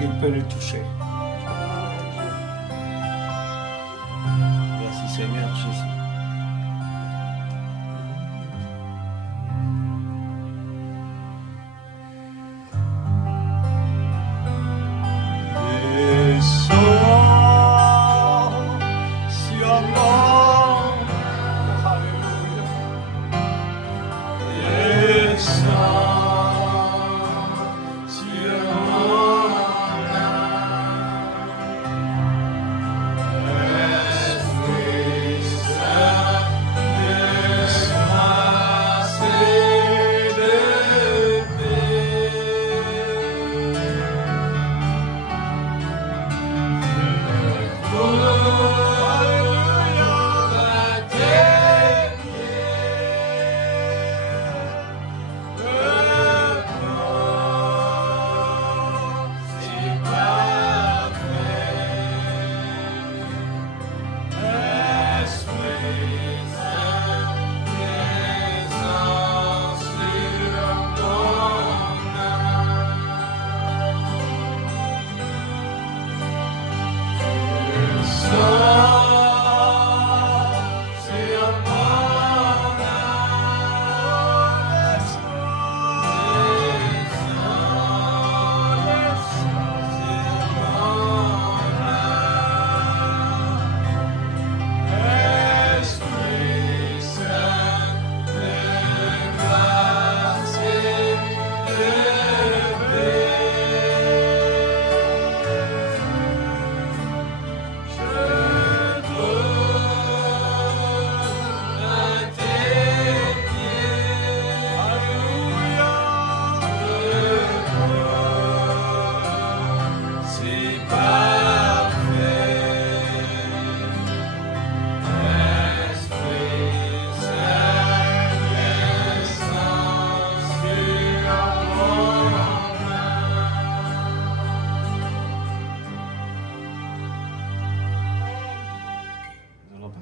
il peut nous toucher. Merci Seigneur Jésus.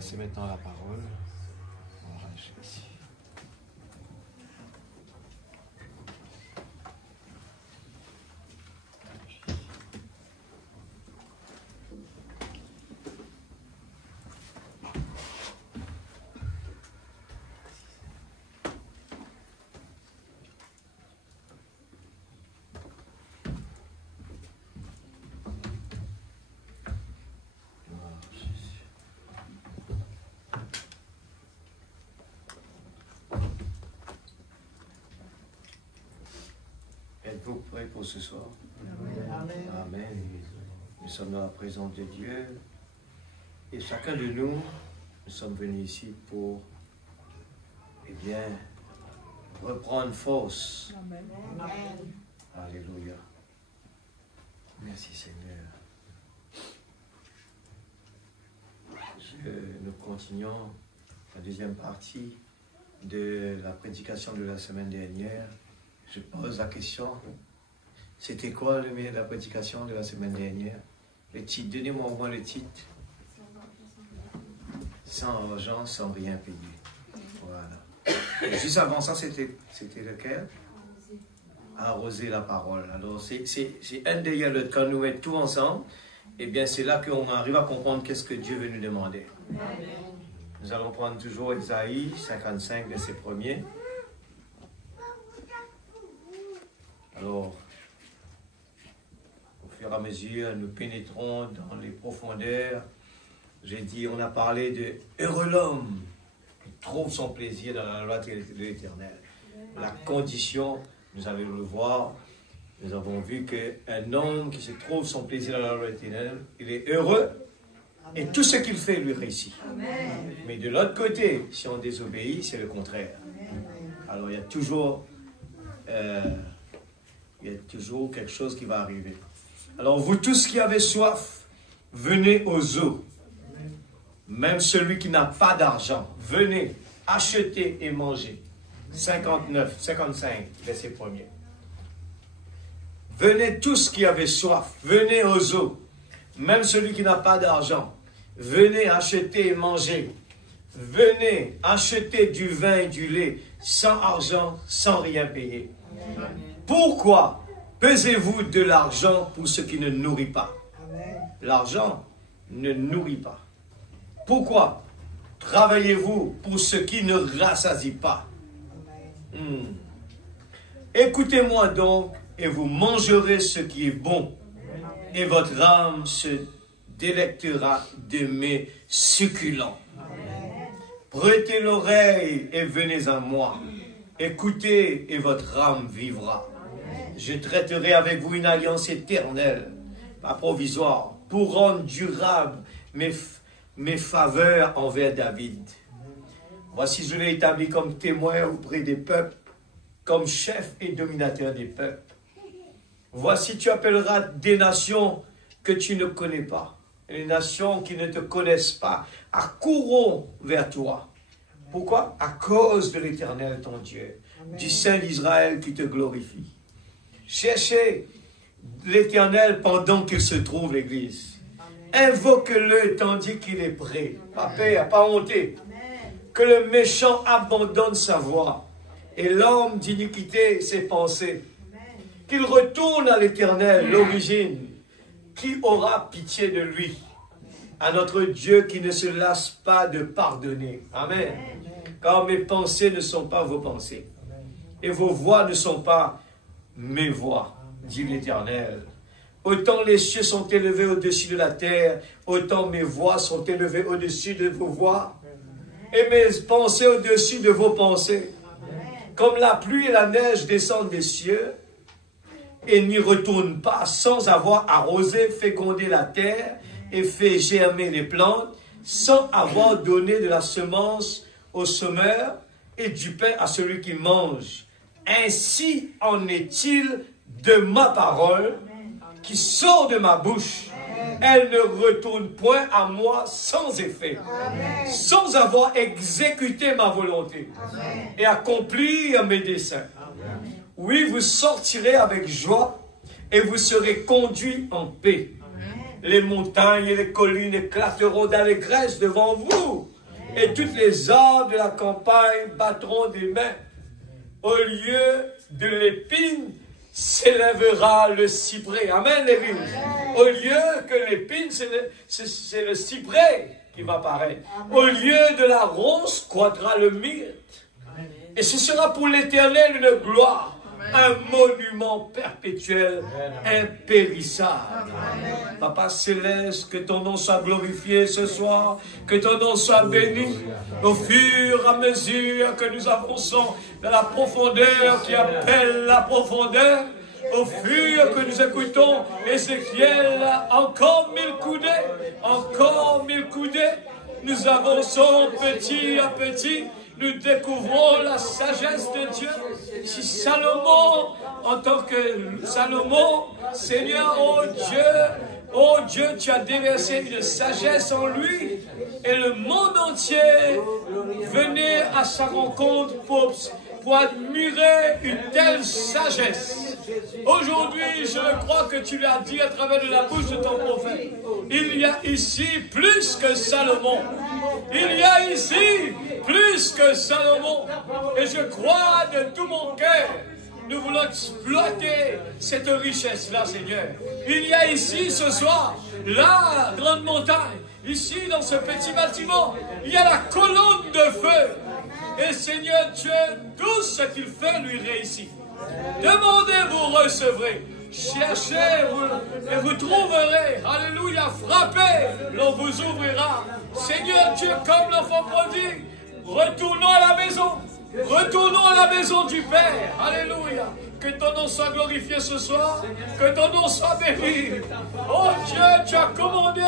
passer maintenant la parole. On va ranger ici. Êtes-vous prêts pour ce soir? Amen. Amen. Nous sommes dans la présence de Dieu. Et chacun de nous, nous sommes venus ici pour, eh bien, reprendre force. Amen. Alléluia. Merci Seigneur. Nous continuons la deuxième partie de la prédication de la semaine dernière. Je pose la question, c'était quoi la prédication de la semaine dernière? Le titre, donnez-moi au moins le titre. Sans argent, sans rien payer. Voilà. Et juste avant ça, c'était lequel? Arroser la parole. Alors, c'est un derrière l'autre. Quand nous mettons tout ensemble, eh bien, c'est là qu'on arrive à comprendre qu'est-ce que Dieu veut nous demander. Amen. Nous allons prendre toujours Isaïe 55, verset 1er. Alors, au fur et à mesure, nous pénétrons dans les profondeurs. J'ai dit, on a parlé de heureux l'homme qui trouve son plaisir dans la loi de l'Éternel. La condition, nous allons le voir, nous avons vu qu'un homme qui se trouve son plaisir dans la loi de l'Éternel, il est heureux et tout ce qu'il fait lui réussit. Amen. Mais de l'autre côté, si on désobéit, c'est le contraire. Alors, il y a toujours quelque chose qui va arriver. Alors, vous tous qui avez soif, venez aux eaux. Même celui qui n'a pas d'argent, venez, achetez et mangez. 55, verset 1er. Venez tous qui avez soif, venez aux eaux. Même celui qui n'a pas d'argent, venez acheter et manger. Venez acheter du vin et du lait, sans argent, sans rien payer. Pourquoi pesez-vous de l'argent pour ce qui ne nourrit pas. L'argent ne nourrit pas. Pourquoi travaillez-vous pour ce qui ne rassasie pas? Écoutez-moi donc, et vous mangerez ce qui est bon, et votre âme se délectera de mes succulents. Prêtez l'oreille et venez à moi. Écoutez et votre âme vivra. Je traiterai avec vous une alliance éternelle, pas provisoire, pour rendre durable mes faveurs envers David. Voici, je l'ai établi comme témoin auprès des peuples, comme chef et dominateur des peuples. Voici, tu appelleras des nations que tu ne connais pas. Les nations qui ne te connaissent pas accourront vers toi. Pourquoi? À cause de l'Éternel, ton Dieu, du Saint d'Israël qui te glorifie. Cherchez l'Éternel pendant qu'il se trouve, l'Église. Invoque-le tandis qu'il est prêt. Pas peur, pas honté. Que le méchant abandonne sa voie et l'homme d'iniquité ses pensées. Qu'il retourne à l'Éternel, l'origine, qui aura pitié de lui. À notre Dieu qui ne se lasse pas de pardonner. Amen. Car mes pensées ne sont pas vos pensées. Et vos voix ne sont pas mes voix, dit l'Éternel. Autant les cieux sont élevés au-dessus de la terre, autant mes voix sont élevées au-dessus de vos voix, et mes pensées au-dessus de vos pensées. Comme la pluie et la neige descendent des cieux, et n'y retournent pas sans avoir arrosé, fécondé la terre, et fait germer les plantes, sans avoir donné de la semence au semeur, et du pain à celui qui mange. Ainsi en est-il de ma parole qui sort de ma bouche. Elle ne retourne point à moi sans effet, sans avoir exécuté ma volonté et accomplir mes desseins. Oui, vous sortirez avec joie et vous serez conduits en paix. Les montagnes et les collines éclateront d'allégresse devant vous, et toutes les arbres de la campagne battront des mains. Au lieu de l'épine s'élèvera le cyprès. Amen, l'épine. Au lieu que l'épine, c'est le cyprès qui va paraître. Au lieu de la ronce, croîtra le myrte. Et ce sera pour l'Éternel une gloire, un monument perpétuel, impérissable. Papa Céleste, que ton nom soit glorifié ce soir, que ton nom soit béni au fur et à mesure que nous avançons dans la profondeur qui appelle la profondeur. Au fur que nous écoutons Ézéchiel, encore 1000 coudées, encore 1000 coudées, nous avançons petit à petit. Nous découvrons la sagesse de Dieu. Si Salomon, en tant que Salomon, Seigneur, oh Dieu, tu as déversé une sagesse en lui, et le monde entier venait à sa rencontre pour admirer une telle sagesse. Aujourd'hui, je crois que tu l'as dit à travers de la bouche de ton prophète. Il y a ici plus que Salomon. Il y a ici plus que Salomon. Et je crois de tout mon cœur, nous voulons exploiter cette richesse-là, Seigneur. Il y a ici ce soir, la grande montagne, ici dans ce petit bâtiment, il y a la colonne de feu. Et Seigneur Dieu, tout ce qu'il fait lui réussit. Demandez, vous recevrez. Cherchez, et vous trouverez. Alléluia. Frappez, l'on vous ouvrira. Seigneur Dieu, comme l'enfant prodigue, retournons à la maison. Retournons à la maison du Père. Alléluia. Que ton nom soit glorifié ce soir. Que ton nom soit béni. Oh Dieu, tu as commandé,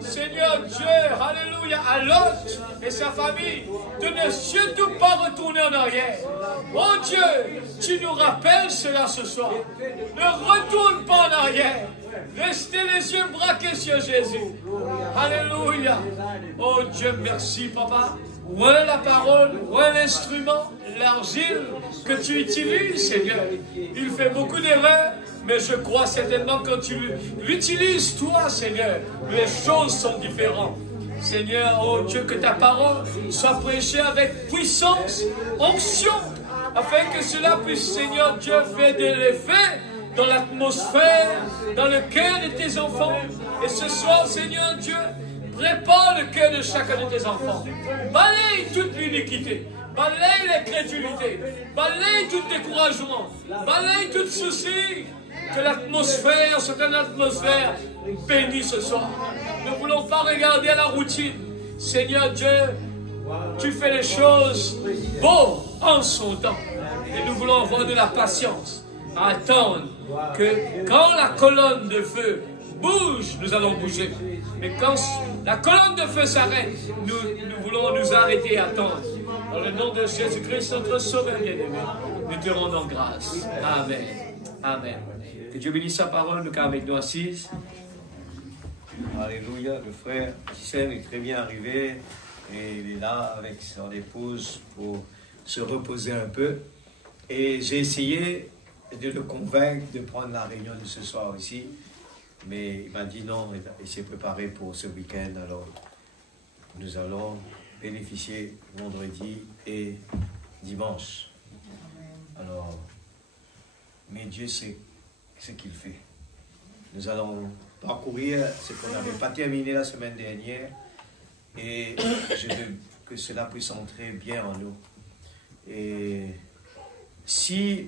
Seigneur Dieu, alléluia, à Lot et sa famille de ne surtout pas retourner en arrière. Oh Dieu, tu nous rappelles cela ce soir. Ne retourne pas en arrière. Restez les yeux braqués sur Jésus. Alléluia. Oh Dieu, merci Papa. Ouais la parole, ouais l'instrument, l'argile que tu utilises, Seigneur. Il fait beaucoup d'erreurs, mais je crois certainement que quand tu l'utilises, toi, Seigneur, les choses sont différentes. Seigneur, oh Dieu, que ta parole soit prêchée avec puissance, onction, afin que cela puisse, Seigneur Dieu, faire de l'effet dans l'atmosphère, dans le cœur de tes enfants. Et ce soir, Seigneur Dieu, prépare le cœur de chacun de tes enfants. Balaye toute l'iniquité. Balaye l'incrédulité. Balaye tout découragement. Balaye tout souci. Que l'atmosphère soit une atmosphère bénie ce soir. Nous ne voulons pas regarder à la routine. Seigneur Dieu, tu fais les choses beaux en son temps. Et nous voulons avoir de la patience à attendre que quand la colonne de feu bouge, nous allons bouger. Mais quand la colonne de feu s'arrête, nous voulons nous arrêter et attendre. Dans le nom de Jésus-Christ, notre Sauveur bien-aimé, nous te rendons grâce. Amen. Amen. Que Dieu bénisse sa parole, nous avec nous assises. Alléluia, le frère Tissem est très bien arrivé et il est là avec son épouse pour se reposer un peu. Et j'ai essayé de le convaincre de prendre la réunion de ce soir ici, mais il m'a dit non, il s'est préparé pour ce week-end, alors nous allons bénéficier vendredi et dimanche. Alors, mais Dieu sait ce qu'il fait. Nous allons parcourir ce qu'on n'avait pas terminé la semaine dernière et je veux que cela puisse entrer bien en nous. Et si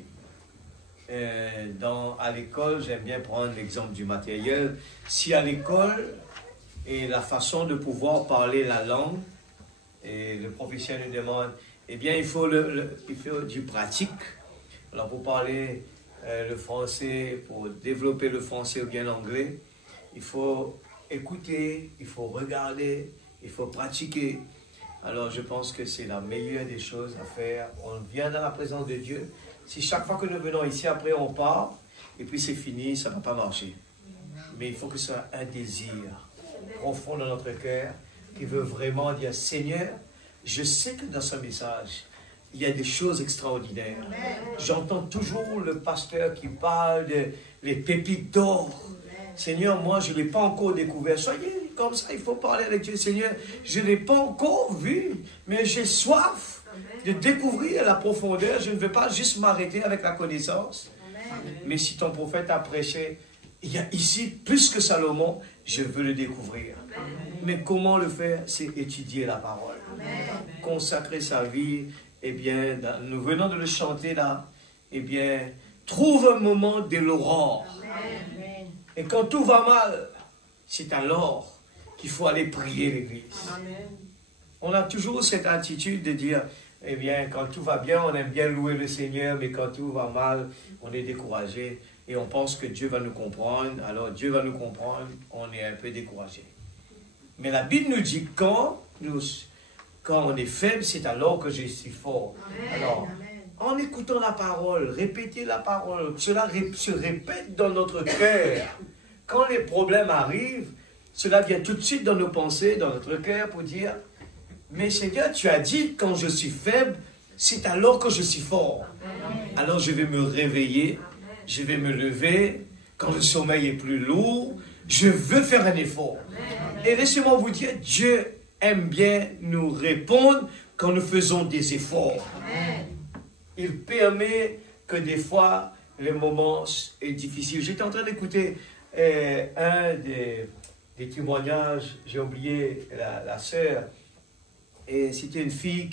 à l'école, j'aime bien prendre l'exemple du matériel, si à l'école et la façon de pouvoir parler la langue, et le professeur nous demande, eh bien il faut du pratique. Alors pour parler le français, pour développer le français ou bien l'anglais, il faut écouter, il faut regarder, il faut pratiquer. Alors je pense que c'est la meilleure des choses à faire. On vient dans la présence de Dieu. Si chaque fois que nous venons ici, après on part, et puis c'est fini, ça ne va pas marcher. Mais il faut que ce soit un désir profond dans notre cœur, qui veut vraiment dire, Seigneur, je sais que dans ce message, il y a des choses extraordinaires. J'entends toujours le pasteur qui parle des pépites d'or. Seigneur, moi, je ne l'ai pas encore découvert. Soyez comme ça, il faut parler avec Dieu. Seigneur, je ne l'ai pas encore vu, mais j'ai soif de découvrir la profondeur. Je ne veux pas juste m'arrêter avec la connaissance. Mais si ton prophète a prêché, il y a ici plus que Salomon, je veux le découvrir. Mais comment le faire? C'est étudier la parole. Consacrer sa vie. Eh bien, nous venons de le chanter là. Eh bien, trouve un moment de l'aurore. Et quand tout va mal, c'est alors qu'il faut aller prier l'église. On a toujours cette attitude de dire, eh bien, quand tout va bien, on aime bien louer le Seigneur, mais quand tout va mal, on est découragé. Et on pense que Dieu va nous comprendre. Alors Dieu va nous comprendre, on est un peu découragé. Mais la Bible nous dit quand on est faible, c'est alors que je suis fort. Alors, en écoutant la parole, répéter la parole, cela se répète dans notre cœur. Quand les problèmes arrivent, cela vient tout de suite dans nos pensées, dans notre cœur, pour dire, mais Seigneur, tu as dit, quand je suis faible, c'est alors que je suis fort. Alors je vais me réveiller, je vais me lever, quand le sommeil est plus lourd, je veux faire un effort. Et laissez-moi vous dire, Dieu aime bien nous répondre quand nous faisons des efforts. Il permet que des fois, les moments sont difficiles. J'étais en train d'écouter un des témoignages, j'ai oublié la sœur, et c'était une fille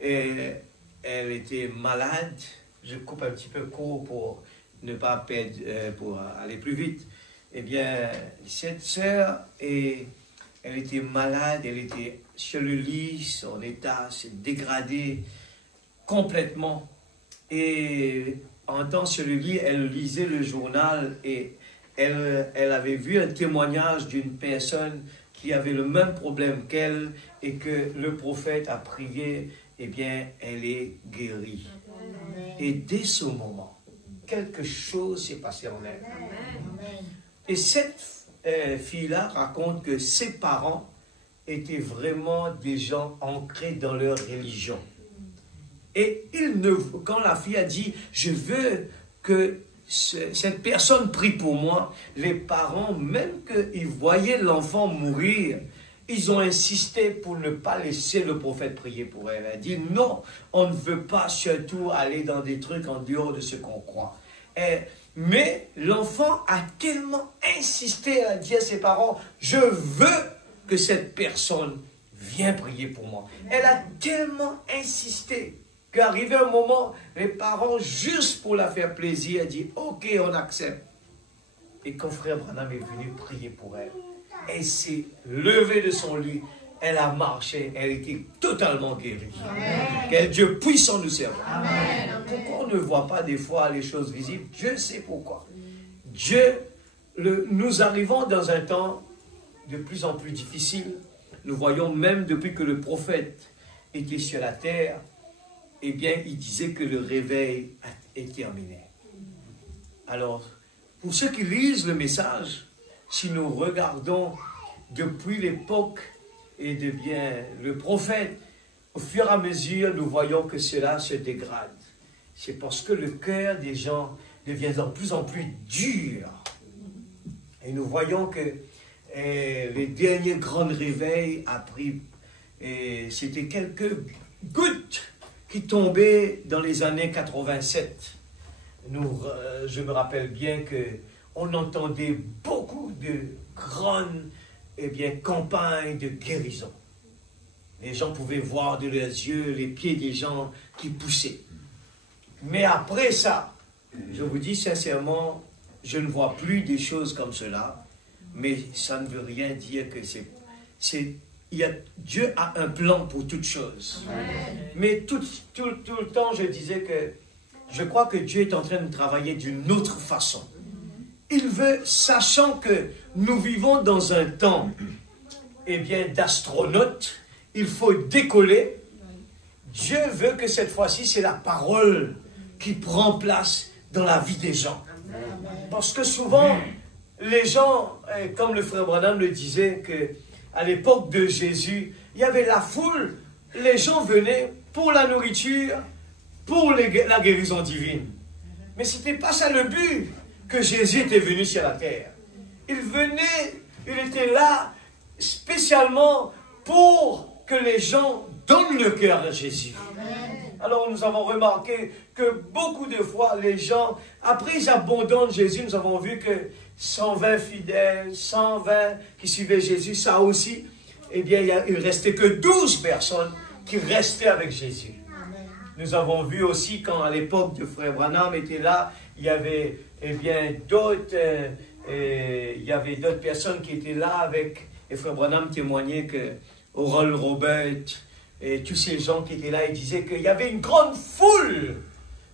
elle était malade. Je coupe un petit peu court pour ne pas perdre, pour aller plus vite. Eh bien, cette sœur, elle était malade, elle était sur le lit, son état s'est dégradé complètement. Et en temps sur le lit, elle lisait le journal et elle avait vu un témoignage d'une personne qui avait le même problème qu'elle et que le prophète a prié, eh bien, elle est guérie. Et dès ce moment, quelque chose s'est passé en elle. Et cette fille-là raconte que ses parents étaient vraiment des gens ancrés dans leur religion. Et quand la fille a dit, je veux que cette personne prie pour moi, les parents, même qu'ils voyaient l'enfant mourir, ils ont insisté pour ne pas laisser le prophète prier pour elle. Elle a dit, non, on ne veut pas surtout aller dans des trucs en dehors de ce qu'on croit. Mais l'enfant a tellement insisté à dire à ses parents, je veux que cette personne vienne prier pour moi. Elle a tellement insisté qu'arrivé un moment, les parents, juste pour la faire plaisir, disent, ok, on accepte. Et quand frère Branham est venu prier pour elle, elle s'est levée de son lit, elle a marché, elle était totalement guérie. Que Dieu puissant nous servir. Pourquoi on ne voit pas des fois les choses visibles? Dieu sait pourquoi. Nous arrivons dans un temps de plus en plus difficile. Nous voyons même depuis que le prophète était sur la terre, eh bien, il disait que le réveil est terminé. Alors, pour ceux qui lisent le message, si nous regardons depuis l'époque et de bien le prophète, au fur et à mesure, nous voyons que cela se dégrade. C'est parce que le cœur des gens devient de plus en plus dur. Et nous voyons que les derniers grands réveils a pris, c'était quelques gouttes qui tombaient dans les années 87. Je me rappelle bien qu'on entendait beaucoup de grandes campagnes de guérison. Les gens pouvaient voir de leurs yeux les pieds des gens qui poussaient. Mais après ça, je vous dis sincèrement, je ne vois plus des choses comme cela, mais ça ne veut rien dire que Dieu a un plan pour toutes choses. Mais tout le temps, je disais que je crois que Dieu est en train de travailler d'une autre façon. Il veut, sachant que nous vivons dans un temps d'astronautes, il faut décoller. Dieu veut que cette fois-ci, c'est la parole qui prend place dans la vie des gens. Parce que souvent, les gens, comme le frère Branham le disait, qu'à l'époque de Jésus, il y avait la foule, les gens venaient pour la nourriture, pour la guérison divine. Mais ce n'était pas ça le but que Jésus était venu sur la terre. Il était là spécialement pour que les gens donnent le cœur à Jésus. Alors nous avons remarqué que beaucoup de fois les gens, après ils abandonnent Jésus, nous avons vu que 120 fidèles, 120 qui suivaient Jésus, ça aussi, il ne restait que 12 personnes qui restaient avec Jésus. Nous avons vu aussi quand à l'époque de frère Branham était là, il y avait d'autres personnes qui étaient là avec, et frère Branham témoignait que Oral Robert et tous ces gens qui étaient là, ils disaient qu'il y avait une grande foule.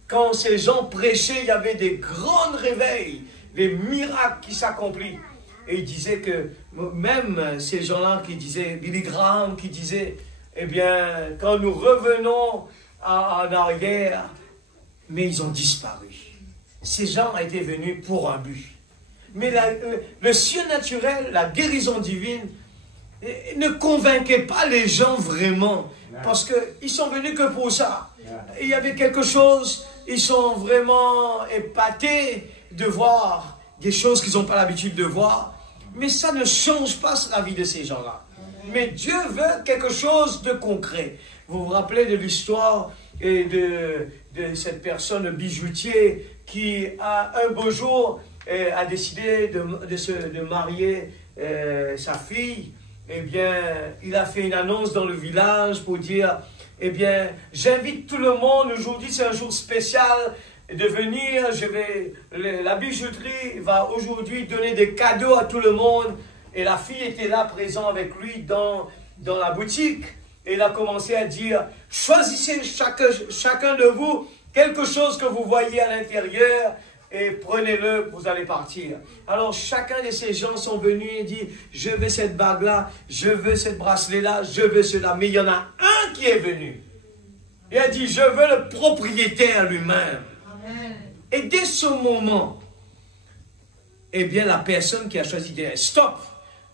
Quand ces gens prêchaient, il y avait des grands réveils, des miracles qui s'accomplissent. Et ils disaient que même ces gens-là qui disaient, Billy Graham qui disait, quand nous revenons en arrière, mais ils ont disparu. Ces gens étaient venus pour un but. Mais le surnaturel, la guérison divine, ne convainquait pas les gens vraiment. Parce qu'ils sont venus que pour ça. Il y avait quelque chose, ils sont vraiment épatés de voir des choses qu'ils n'ont pas l'habitude de voir. Mais ça ne change pas la vie de ces gens-là. Mais Dieu veut quelque chose de concret. Vous vous rappelez de l'histoire de cette personne bijoutier qui, un beau jour, a décidé de marier sa fille. Il a fait une annonce dans le village pour dire, j'invite tout le monde, aujourd'hui c'est un jour spécial, de venir, la bijouterie va aujourd'hui donner des cadeaux à tout le monde. Et la fille était là, présente avec lui dans la boutique. Et il a commencé à dire, choisissez chacun de vous quelque chose que vous voyez à l'intérieur et prenez-le, vous allez partir. Alors chacun de ces gens sont venus et dit, je veux cette bague-là, je veux cette bracelet-là, je veux cela. Mais il y en a un qui est venu. Il a dit, je veux le propriétaire lui-même. Et dès ce moment, la personne qui a choisi de dire, stop,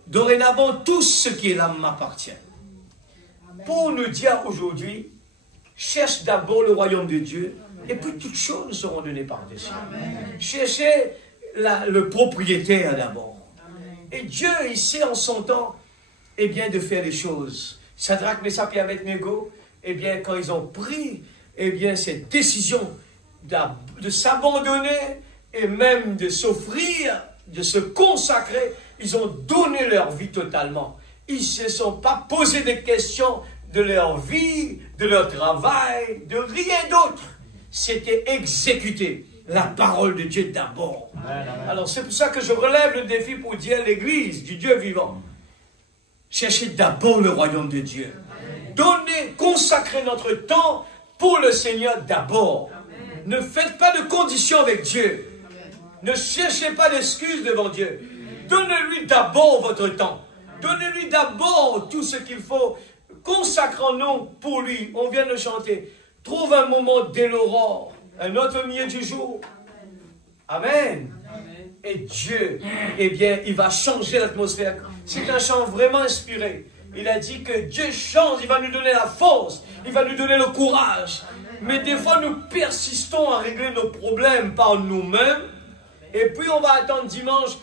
dorénavant, tout ce qui est là m'appartient. Pour nous dire aujourd'hui, cherche d'abord le royaume de Dieu, et puis toutes choses seront données par-dessus. Cherchez le propriétaire d'abord. Et Dieu, il sait en son temps, de faire les choses. Shadrach, Meshach et Abednego, quand ils ont pris, cette décision de s'abandonner et même de s'offrir, de se consacrer, ils ont donné leur vie totalement. Ils ne se sont pas posé des questions de leur vie, de leur travail, de rien d'autre. C'était exécuter la parole de Dieu d'abord. Alors c'est pour ça que je relève le défi pour dire à l'Église du Dieu vivant. Cherchez d'abord le royaume de Dieu. Donnez, consacrez notre temps pour le Seigneur d'abord. Ne faites pas de conditions avec Dieu. Ne cherchez pas d'excuses devant Dieu. Donnez-lui d'abord votre temps. Donnez-lui d'abord tout ce qu'il faut. Consacrons-nous pour lui. On vient de chanter. Trouve un moment dès l'aurore, un autre milieu du jour. Amen. Et Dieu, eh bien, il va changer l'atmosphère. C'est un chant vraiment inspiré. Il a dit que Dieu change, il va nous donner la force, il va nous donner le courage. Mais des fois, nous persistons à régler nos problèmes par nous-mêmes. Et puis, on va attendre dimanche,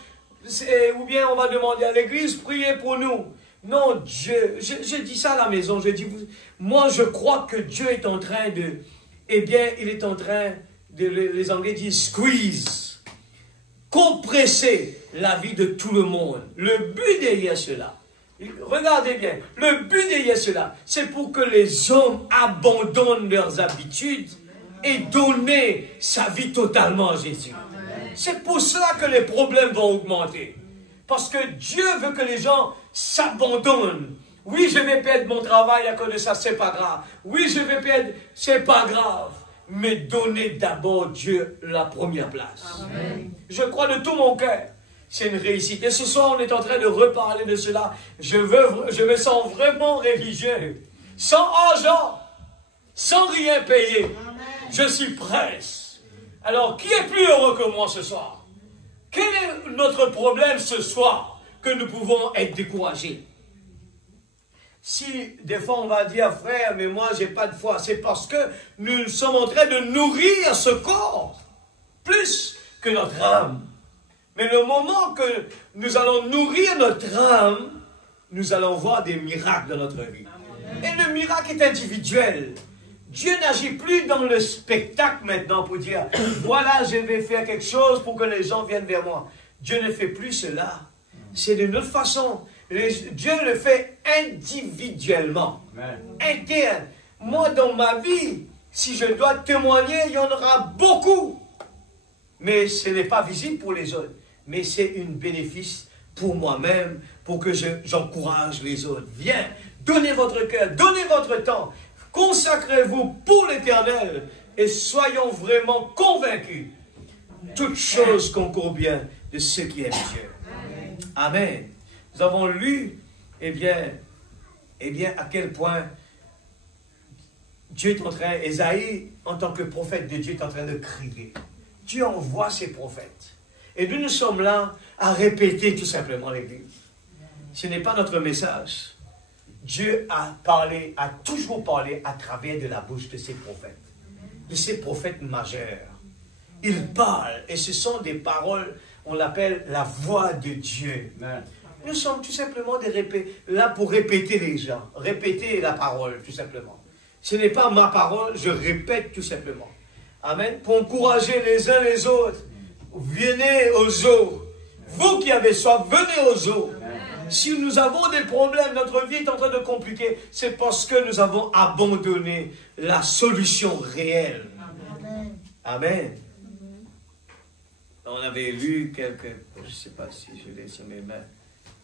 ou bien on va demander à l'église, priez pour nous. Non, Dieu, j'ai dit ça à la maison, j'ai dit, moi je crois que Dieu est en train de, eh bien, il est en train de, les Anglais disent squeeze, compresser la vie de tout le monde. Le but derrière cela, regardez bien, le but derrière cela, c'est pour que les hommes abandonnent leurs habitudes et donnent sa vie totalement à Jésus. C'est pour cela que les problèmes vont augmenter. Parce que Dieu veut que les gens s'abandonnent. Oui, je vais perdre mon travail à cause de ça, c'est pas grave. Oui, je vais perdre, c'est pas grave. Mais donnez d'abord Dieu la première place. Amen. Je crois de tout mon cœur. C'est une réussite. Et ce soir, on est en train de reparler de cela. Je me sens vraiment religieux. Sans argent, sans rien payer. Amen. Je suis prêt. Alors, qui est plus heureux que moi ce soir? Quel est notre problème ce soir que nous pouvons être découragés? Si des fois on va dire, frère, mais moi j'ai pas de foi, c'est parce que nous sommes en train de nourrir ce corps plus que notre âme. Mais le moment que nous allons nourrir notre âme, nous allons voir des miracles dans notre vie. Et le miracle est individuel. Dieu n'agit plus dans le spectacle maintenant pour dire, voilà, je vais faire quelque chose pour que les gens viennent vers moi. Dieu ne fait plus cela. C'est de notre façon. Dieu le fait individuellement, interne. Moi, dans ma vie, si je dois témoigner, il y en aura beaucoup. Mais ce n'est pas visible pour les autres. Mais c'est un bénéfice pour moi-même, pour que j'encourage les autres. Viens, donnez votre cœur, donnez votre temps. Consacrez-vous pour l'Éternel et soyons vraiment convaincus. Toutes choses concourent bien de ceux qui aiment Dieu. Amen. Nous avons lu, eh bien, à quel point Dieu est en train, Ésaïe, en tant que prophète de Dieu, est en train de crier. Dieu envoie ses prophètes. Et nous sommes là à répéter tout simplement l'Église. Ce n'est pas notre message. Dieu a toujours parlé à travers de la bouche de ses prophètes. De ses prophètes majeurs. Ils parlent et ce sont des paroles, on l'appelle la voix de Dieu. Amen. Nous sommes tout simplement là pour répéter les gens, répéter la parole tout simplement. Ce n'est pas ma parole, je répète tout simplement. Amen. Pour encourager les uns les autres. Venez aux eaux. Vous qui avez soif, venez aux eaux. Si nous avons des problèmes, notre vie est en train de compliquer, c'est parce que nous avons abandonné la solution réelle. Amen. Amen. On avait lu quelques, je ne sais pas si je l'ai sur mes mains,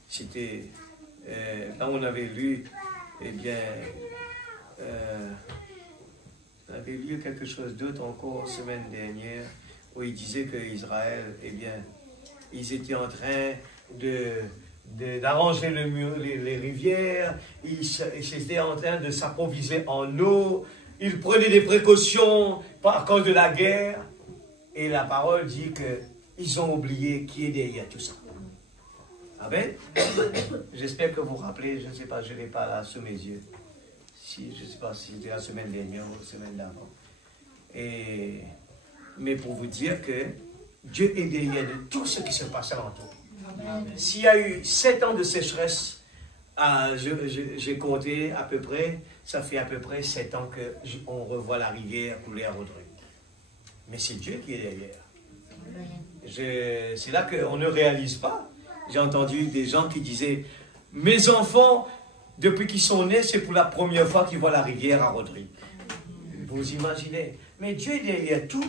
c'était, là on avait lu, eh bien, on avait lu quelque chose d'autre encore semaine dernière, où il disait qu'Israël, eh bien, ils étaient en train d'arranger les rivières, ils étaient en train de s'approvisionner en eau, ils prenaient des précautions à cause de la guerre, et la parole dit qu'ils ont oublié qui est derrière tout ça. Amen. J'espère que vous vous rappelez, je ne sais pas, je ne l'ai pas là sous mes yeux. Je ne sais pas si c'était la semaine dernière ou la semaine d'avant. Mais pour vous dire que Dieu est derrière de tout ce qui se passe alentour. S'il y a eu 7 ans de sécheresse, j'ai compté à peu près, ça fait à peu près 7 ans qu'on revoit la rivière couler à Rodrigue. Mais c'est Dieu qui est derrière. c'est là qu'on ne réalise pas. J'ai entendu des gens qui disaient, mes enfants, depuis qu'ils sont nés, c'est pour la première fois qu'ils voient la rivière à Rodrigue. Vous imaginez? Mais Dieu est derrière tout.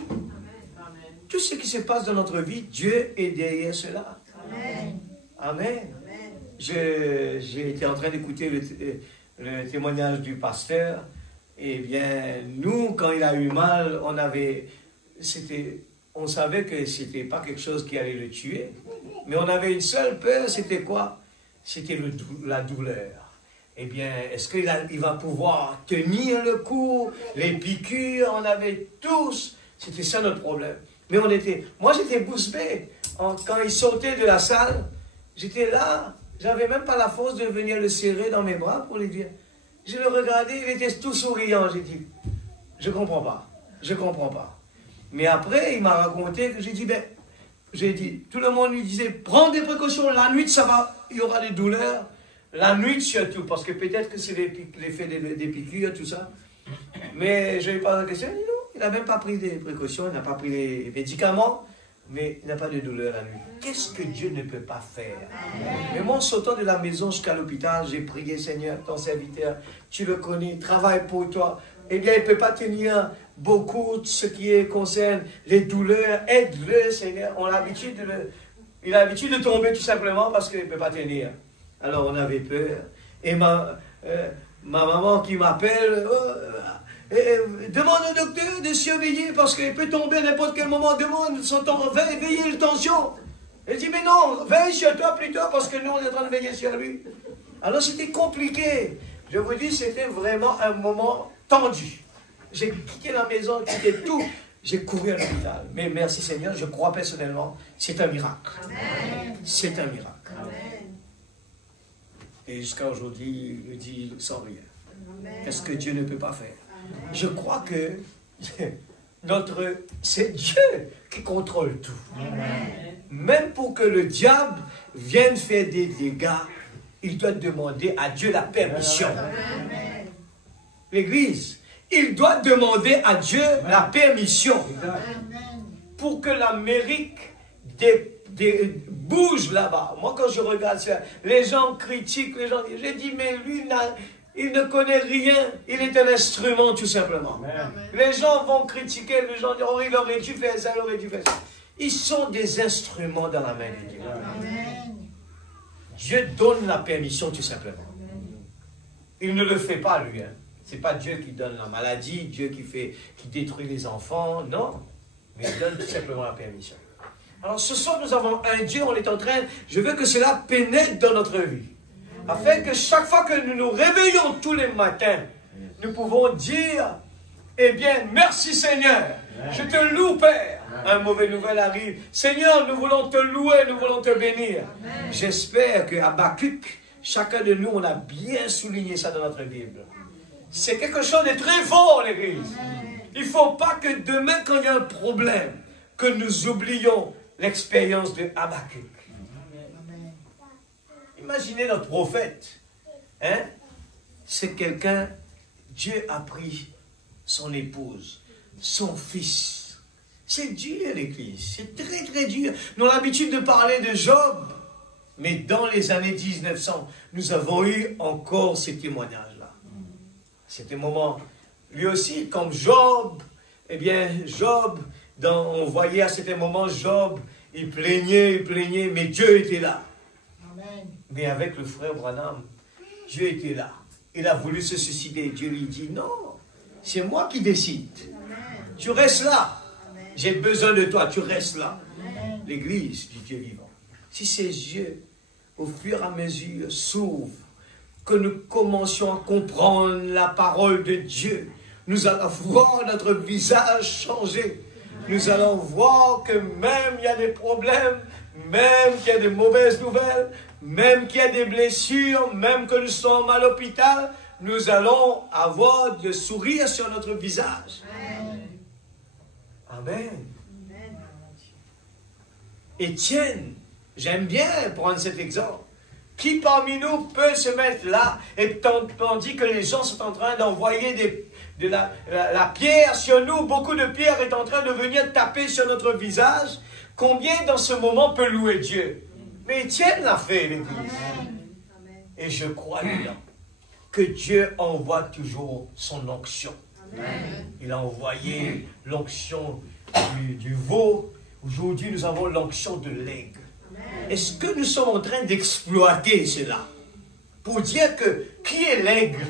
Tout ce qui se passe dans notre vie, Dieu est derrière cela. Amen. Amen. J'ai été en train d'écouter le témoignage du pasteur. Eh bien, nous, quand il a eu mal, on savait que c'était pas quelque chose qui allait le tuer. Mais on avait une seule peur, c'était quoi? C'était la douleur. Eh bien, est-ce qu'il va pouvoir tenir le coup? Les piqûres, on avait tous. C'était ça notre problème. Mais moi j'étais bouche bée. Quand il sortait de la salle, j'étais là. J'avais même pas la force de venir le serrer dans mes bras pour lui dire. Je le regardais, il était tout souriant. J'ai dit, je comprends pas. Mais après, il m'a raconté que j'ai dit, tout le monde lui disait, prends des précautions, la nuit ça va, il y aura des douleurs. La nuit surtout, parce que peut-être que c'est l'effet des piqûres, tout ça. Mais je lui ai posé la question, non, il n'a même pas pris des précautions, il n'a pas pris les médicaments, mais il n'a pas de douleur la nuit. Qu'est-ce que Dieu ne peut pas faire? Mais moi, en sortant de la maison jusqu'à l'hôpital, j'ai prié, Seigneur, ton serviteur, tu le connais, travaille pour toi. Eh bien, il ne peut pas tenir beaucoup de ce qui concerne les douleurs. Aide-le, Seigneur. Il a l'habitude de tomber tout simplement parce qu'il ne peut pas tenir. Alors, on avait peur. Et ma maman qui m'appelle, demande au docteur de surveiller parce qu'il peut tomber à n'importe quel moment. Demande son temps, veiller la tension. Elle dit, mais non, veille sur toi plutôt parce que nous, on est en train de veiller sur lui. Alors, c'était compliqué. Je vous dis, c'était vraiment un moment tendu. J'ai quitté la maison, quitté tout. J'ai couru à l'hôpital. Mais merci Seigneur, je crois personnellement, c'est un miracle. C'est un miracle. Amen. Et jusqu'à aujourd'hui, il me dit sans rien. Qu'est-ce que Dieu ne peut pas faire? Amen. Je crois que c'est Dieu qui contrôle tout. Amen. Même pour que le diable vienne faire des dégâts, il doit demander à Dieu la permission. Amen. L'Église, il doit demander à Dieu la permission. Amen. Pour que l'Amérique bouge là-bas. Moi, quand je regarde ça, les gens critiquent, j'ai dit, mais lui, il ne connaît rien. Il est un instrument, tout simplement. Amen. Les gens vont critiquer, les gens disent, oh, il aurait dû faire ça, il aurait dû faire ça. Ils sont des instruments dans la main de Dieu. Amen. Dieu donne la permission, tout simplement. Il ne le fait pas, lui. Hein. Ce n'est pas Dieu qui donne la maladie, Dieu qui détruit les enfants, non. Mais il donne tout simplement la permission. Alors ce soir, nous avons un Dieu, on est en train, je veux que cela pénètre dans notre vie. Afin que chaque fois que nous nous réveillons tous les matins, nous pouvons dire, eh bien, merci Seigneur, je te loue Père. Un mauvais nouvelle arrive. Seigneur, nous voulons te louer, nous voulons te bénir. J'espère qu'à Habakkuk, chacun de nous, on a bien souligné ça dans notre Bible. C'est quelque chose de très fort, l'Église. Il ne faut pas que demain, quand il y a un problème, que nous oublions l'expérience de Habakkuk. Imaginez notre prophète. Hein? C'est quelqu'un, Dieu a pris son épouse, son fils. C'est dur, l'Église. C'est très, très dur. Nous avons l'habitude de parler de Job. Mais dans les années 1900, nous avons eu encore ces témoignages-là. C'était un moment, lui aussi, comme Job, eh bien, Job, on voyait à certains moments, Job, il plaignait, mais Dieu était là. Amen. Mais avec le frère Branham, Dieu était là. Il a voulu se suicider. Dieu lui dit, non, c'est moi qui décide. Amen. Tu restes là. J'ai besoin de toi, tu restes là. L'Église du Dieu vivant. Si ces yeux, au fur et à mesure, s'ouvrent, que nous commencions à comprendre la parole de Dieu, nous allons voir notre visage changer. Nous allons voir que même il y a des problèmes, même qu'il y a des mauvaises nouvelles, même qu'il y a des blessures, même que nous sommes à l'hôpital, nous allons avoir de sourire sur notre visage. Amen. Étienne, j'aime bien prendre cet exemple. Qui parmi nous peut se mettre là et tandis que les gens sont en train d'envoyer de la pierre sur nous, beaucoup de pierres est en train de venir taper sur notre visage Combien dans ce moment peut louer Dieu? Mais Étienne l'a fait, l'Église. Et je crois dedans que Dieu envoie toujours son onction. Il a envoyé l'onction du veau. Aujourd'hui, nous avons l'onction de l'aigle. Est-ce que nous sommes en train d'exploiter cela? Pour dire que, qui est l'aigle?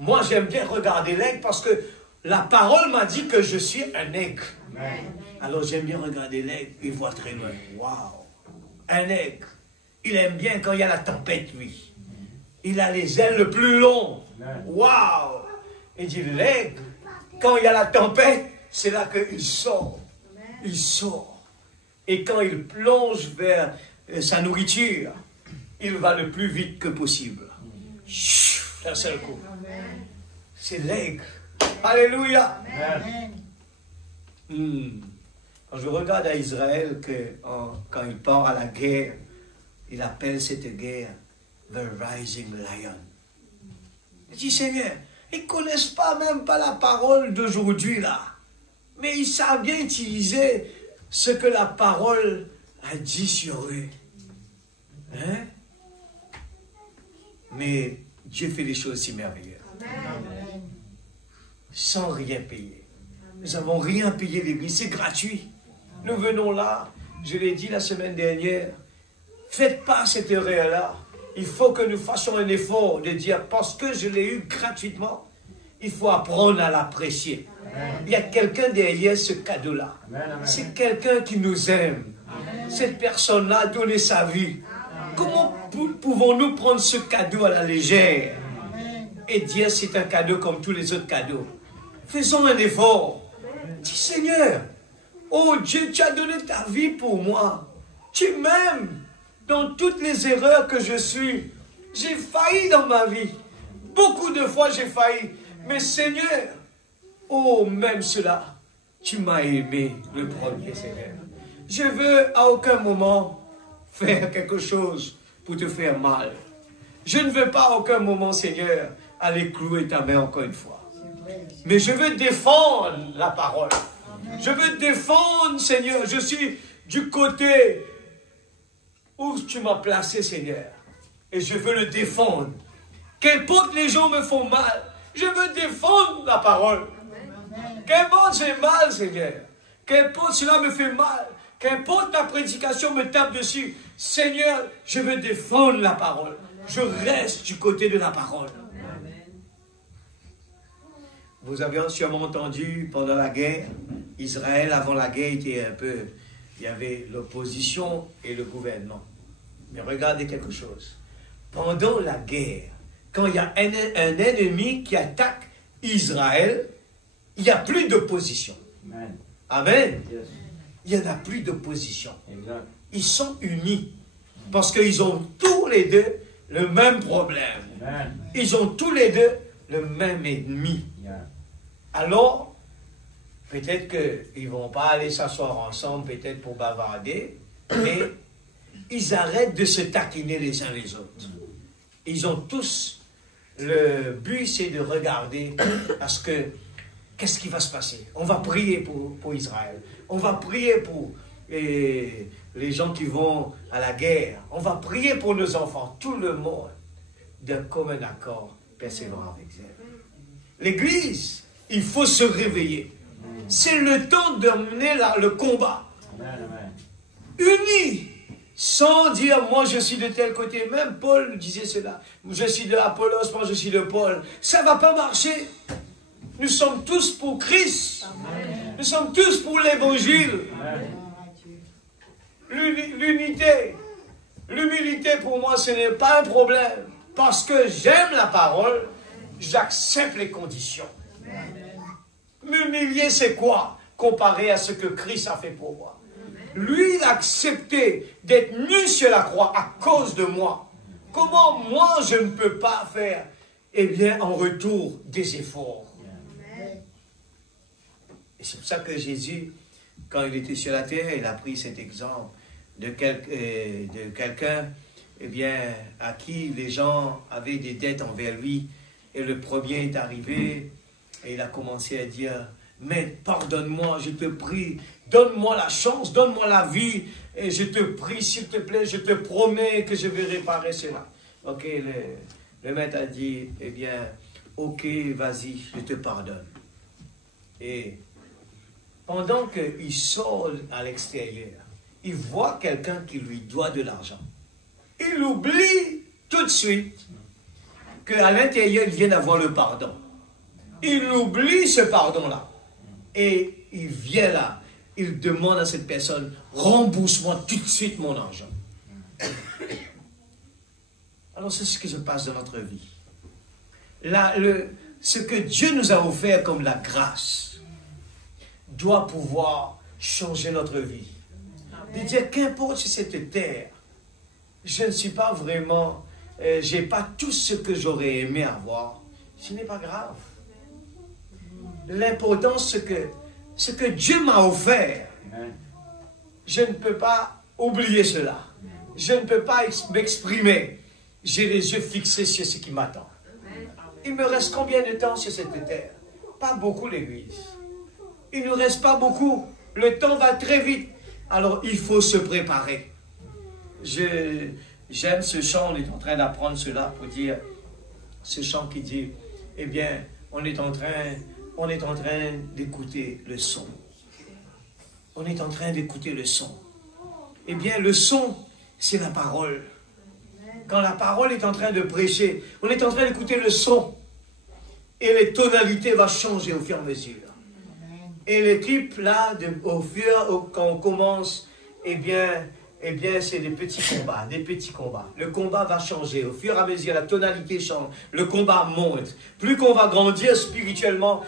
Moi, j'aime bien regarder l'aigle parce que la parole m'a dit que je suis un aigle. Alors, j'aime bien regarder l'aigle. Il voit très loin. Waouh! Un aigle. Il aime bien quand il y a la tempête, lui. Il a les ailes le plus longues. Waouh! Il dit, l'aigle, quand il y a la tempête, c'est là qu'il sort. Il sort. Et quand il plonge vers sa nourriture, il va le plus vite que possible. D'un seul coup. C'est l'aigle. Alléluia. Quand je regarde à Israël, quand il part à la guerre, il appelle cette guerre The Rising Lion. Il dit, Seigneur, ils ne connaissent pas même pas la parole d'aujourd'hui là. Mais ils savent bien utiliser ce que la parole a dit sur eux. Hein? Mais Dieu fait des choses si merveilleuses. Amen. Sans rien payer. Nous n'avons rien payé l'Église, c'est gratuit. Nous venons là, je l'ai dit la semaine dernière, faites pas cette erreur-là. Il faut que nous fassions un effort de dire, parce que je l'ai eu gratuitement, il faut apprendre à l'apprécier. Il y a quelqu'un derrière ce cadeau-là. C'est quelqu'un qui nous aime. Amen. Cette personne-là a donné sa vie. Comment pouvons-nous prendre ce cadeau à la légère et dire c'est un cadeau comme tous les autres cadeaux? Faisons un effort. Dis, Seigneur, oh Dieu, tu as donné ta vie pour moi. Tu m'aimes dans toutes les erreurs que je suis. J'ai failli dans ma vie. Beaucoup de fois j'ai failli. Mais Seigneur, oh même cela, tu m'as aimé le premier, Seigneur. Je veux à aucun moment faire quelque chose pour te faire mal. Je ne veux pas à aucun moment, Seigneur, aller clouer ta main encore une fois. Mais je veux défendre la parole. Je veux défendre, Seigneur. Je suis du côté où tu m'as placé, Seigneur. Et je veux le défendre. Qu'importe les gens me font mal, je veux défendre la parole. Qu'importe j'ai mal, Seigneur. Qu'importe cela me fait mal. Qu'importe ta prédication me tape dessus. Seigneur, je veux défendre la parole. Je reste du côté de la parole. Vous avez sûrement entendu pendant la guerre, Israël avant la guerre était un peu, il y avait l'opposition et le gouvernement. Mais regardez quelque chose. Pendant la guerre, quand il y a un ennemi qui attaque Israël, il n'y a plus d'opposition. Amen. Amen. Yes. Il n'y en a plus d'opposition. Ils sont unis. Parce qu'ils ont tous les deux le même problème. Amen. Ils ont tous les deux le même ennemi. Yeah. Alors, peut-être qu'ils ne vont pas aller s'asseoir ensemble, peut-être pour bavarder, mais ils arrêtent de se taquiner les uns les autres. Ils ont tous, le but c'est de regarder parce que qu'est-ce qui va se passer? On va prier pour Israël. On va prier pour les gens qui vont à la guerre. On va prier pour nos enfants. Tout le monde, d'un commun accord, persévérant avec elle. L'Église, il faut se réveiller. C'est le temps d'emmener le combat. Unis, sans dire, moi je suis de tel côté. Même Paul disait cela. Je suis de Apollos, moi je suis de Paul. Ça ne va pas marcher. Nous sommes tous pour Christ. Amen. Nous sommes tous pour l'Évangile. L'unité. L'humilité pour moi, ce n'est pas un problème. Parce que j'aime la parole, j'accepte les conditions. M'humilier, c'est quoi? Comparé à ce que Christ a fait pour moi. Lui, il a accepté d'être nu sur la croix à cause de moi. Comment moi, je ne peux pas faire? Eh bien, en retour, des efforts. Et c'est pour ça que Jésus, quand il était sur la terre, il a pris cet exemple de quelqu'un eh bien, à qui les gens avaient des dettes envers lui. Et le premier est arrivé et il a commencé à dire, mais pardonne-moi, je te prie, donne-moi la chance, donne-moi la vie, et je te prie, s'il te plaît, je te promets que je vais réparer cela. Ok, le maître a dit, eh bien, ok, vas-y, je te pardonne. Et pendant qu'il sort à l'extérieur, il voit quelqu'un qui lui doit de l'argent. Il oublie tout de suite qu'à l'intérieur, il vient d'avoir le pardon. Il oublie ce pardon-là. Et il vient là, il demande à cette personne, rembourse-moi tout de suite mon argent. Alors c'est ce qui se passe dans notre vie. Là, ce que Dieu nous a offert comme la grâce doit pouvoir changer notre vie. De dire qu'importe sur cette terre, je ne suis pas vraiment, je n'ai pas tout ce que j'aurais aimé avoir. Ce n'est pas grave. L'important, c'est que ce que Dieu m'a offert, je ne peux pas oublier cela. Je ne peux pas m'exprimer. J'ai les yeux fixés sur ce qui m'attend. Il me reste combien de temps sur cette terre? Pas beaucoup, l'Église. Il ne nous reste pas beaucoup. Le temps va très vite. Alors, il faut se préparer. J'aime ce chant, on est en train d'apprendre cela pour dire, ce chant qui dit, eh bien, on est en train d'écouter le son. On est en train d'écouter le son. Eh bien, le son, c'est la parole. Quand la parole est en train de prêcher, on est en train d'écouter le son. Et les tonalités vont changer au fur et à mesure. Et les types, là, quand on commence, eh bien c'est des petits combats, Le combat va changer. Au fur et à mesure, la tonalité change. Le combat monte. Plus qu'on va grandir spirituellement,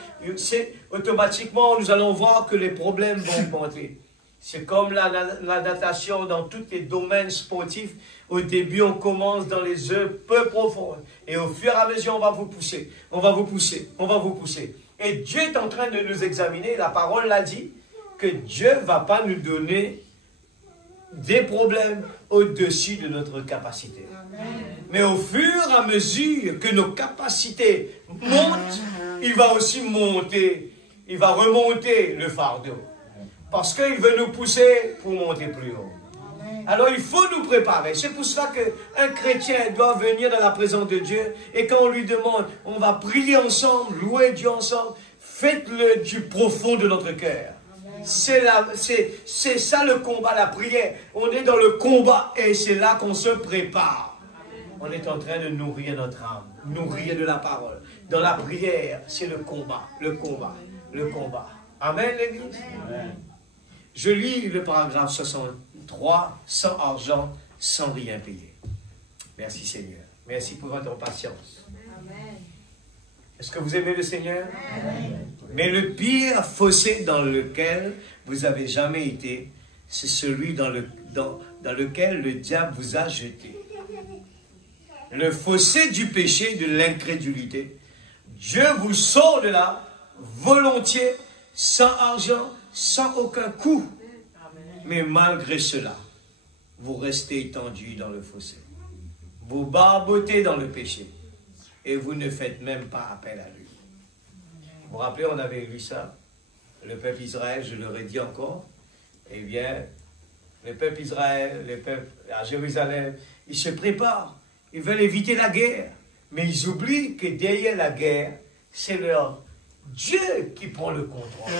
automatiquement, nous allons voir que les problèmes vont augmenter. C'est comme la natation dans tous les domaines sportifs. Au début, on commence dans les eaux peu profondes. Et au fur et à mesure, on va vous pousser. On va vous pousser. Et Dieu est en train de nous examiner. La parole l'a dit, que Dieu ne va pas nous donner des problèmes au-dessus de notre capacité. Amen. Mais au fur et à mesure que nos capacités montent, il va aussi monter, il va remonter le fardeau. Parce qu'il veut nous pousser pour monter plus haut. Alors il faut nous préparer. C'est pour cela qu'un chrétien doit venir dans la présence de Dieu. Et quand on lui demande, on va prier ensemble, louer Dieu ensemble, faites-le du profond de notre cœur. C'est ça le combat, la prière. On est dans le combat et c'est là qu'on se prépare. On est en train de nourrir notre âme, nourrir de la parole. Dans la prière, c'est le combat. Amen, l'Église. Amen. Je lis le paragraphe 63, sans argent, sans rien payer. Merci Seigneur. Merci pour votre patience. Amen. Est-ce que vous aimez le Seigneur? Amen. Mais le pire fossé dans lequel vous avez jamais été, c'est celui dans lequel le diable vous a jeté. Le fossé du péché, de l'incrédulité. Dieu vous sort de là, volontiers, sans argent, sans aucun coût. Mais malgré cela, vous restez étendu dans le fossé. Vous barbotez dans le péché. Et vous ne faites même pas appel à lui. Vous vous rappelez, on avait lu ça. Le peuple Israël, je leur ai dit encore, eh bien, le peuple Israël, le peuple à Jérusalem, ils se préparent. Ils veulent éviter la guerre. Mais ils oublient que derrière la guerre, c'est leur Dieu qui prend le contrôle.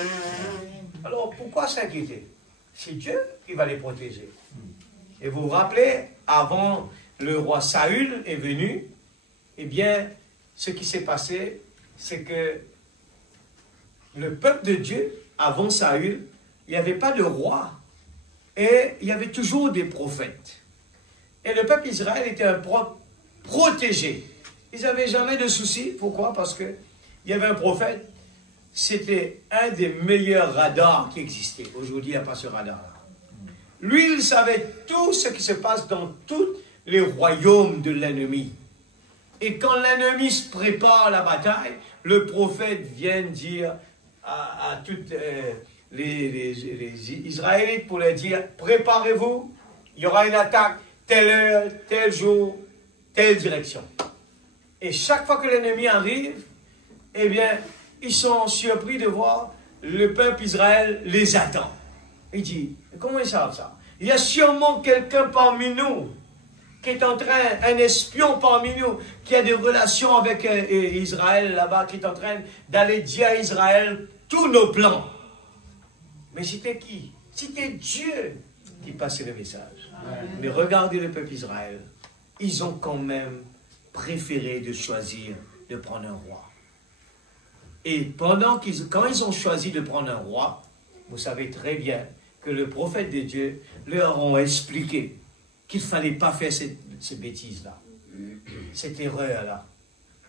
Alors, pourquoi s'inquiéter? C'est Dieu qui va les protéger. Et vous vous rappelez, avant le roi Saül est venu, eh bien, ce qui s'est passé, c'est que le peuple de Dieu, avant Saül, il n'y avait pas de roi. Et il y avait toujours des prophètes. Et le peuple d'Israël était un peuple protégé. Ils n'avaient jamais de soucis. Pourquoi? Parce qu'il y avait un prophète. C'était un des meilleurs radars qui existait. Aujourd'hui, il n'y a pas ce radar-là. Lui, il savait tout ce qui se passe dans tous les royaumes de l'ennemi. Et quand l'ennemi se prépare à la bataille, le prophète vient dire à tous les Israélites pour leur dire, préparez-vous, il y aura une attaque, telle heure, tel jour, telle direction. Et chaque fois que l'ennemi arrive, eh bien, ils sont surpris de voir le peuple Israël les attend. Il dit, comment ils savent ça? Il y a sûrement quelqu'un parmi nous qui est en train, un espion parmi nous, qui a des relations avec Israël là-bas, qui est en train d'aller dire à Israël tous nos plans. Mais c'était qui? C'était Dieu qui passait le message. Mais regardez le peuple Israël. Ils ont quand même préféré de choisir de prendre un roi. Et quand ils ont choisi de prendre un roi, vous savez très bien que le prophète de Dieu leur a expliqué qu'il ne fallait pas faire cette bêtise-là, cette erreur-là.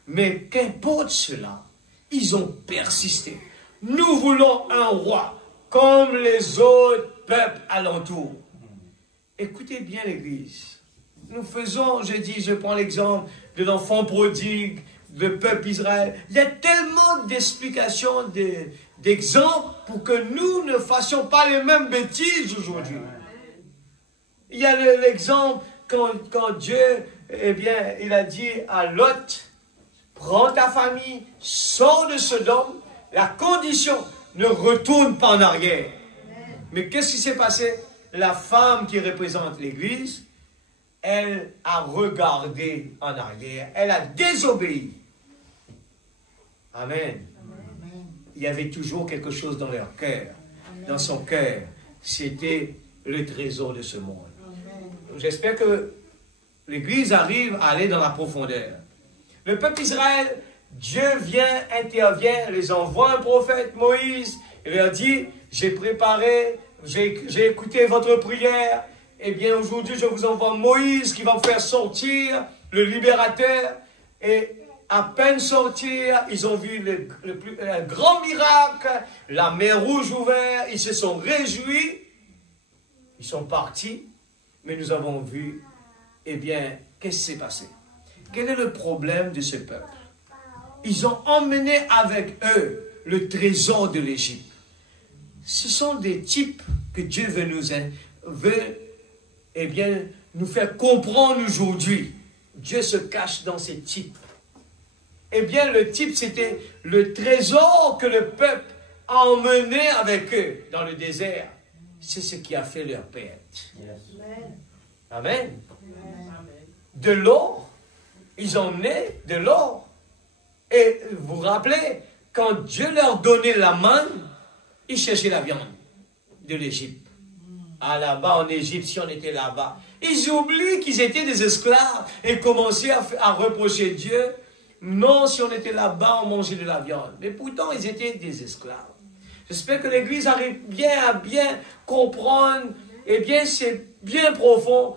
Mais qu'importe cela, ils ont persisté. Nous voulons un roi comme les autres peuples alentours. Écoutez bien l'Église. Nous faisons, je prends l'exemple de l'enfant prodigue, le peuple Israël. Il y a tellement d'explications, d'exemples pour que nous ne fassions pas les mêmes bêtises aujourd'hui. Il y a l'exemple quand Dieu, eh bien, il a dit à Lot, prends ta famille, sors de Sodome, la condition, ne retourne pas en arrière. Mais qu'est-ce qui s'est passé? La femme qui représente l'Église, elle a regardé en arrière, elle a désobéi. Amen. Il y avait toujours quelque chose dans leur cœur, dans son cœur. C'était le trésor de ce monde. J'espère que l'Église arrive à aller dans la profondeur. Le peuple Israël, Dieu vient, intervient, les envoie un prophète, Moïse, il leur dit, j'ai préparé, j'ai écouté votre prière, eh bien aujourd'hui je vous envoie Moïse qui va vous faire sortir, le libérateur, et à peine sortir, ils ont vu un grand miracle, la mer rouge ouverte, ils se sont réjouis, ils sont partis, mais nous avons vu, eh bien, qu'est-ce qui s'est passé? Quel est le problème de ce peuple? Ils ont emmené avec eux le trésor de l'Égypte. Ce sont des types que Dieu veut eh bien, nous faire comprendre aujourd'hui. Dieu se cache dans ces types. Eh bien, le type, c'était le trésor que le peuple a emmené avec eux dans le désert. C'est ce qui a fait leur perte. Amen. De l'or. Ils emmenaient de l'or. Et vous vous rappelez, quand Dieu leur donnait la main, ils cherchaient la viande de l'Égypte. Ah, là-bas, en Égypte, si on était là-bas, ils oublient qu'ils étaient des esclaves et commençaient à reprocher Dieu. Non, si on était là-bas, on mangeait de la viande. Mais pourtant, ils étaient des esclaves. J'espère que l'Église arrive bien à bien comprendre, et bien c'est bien profond,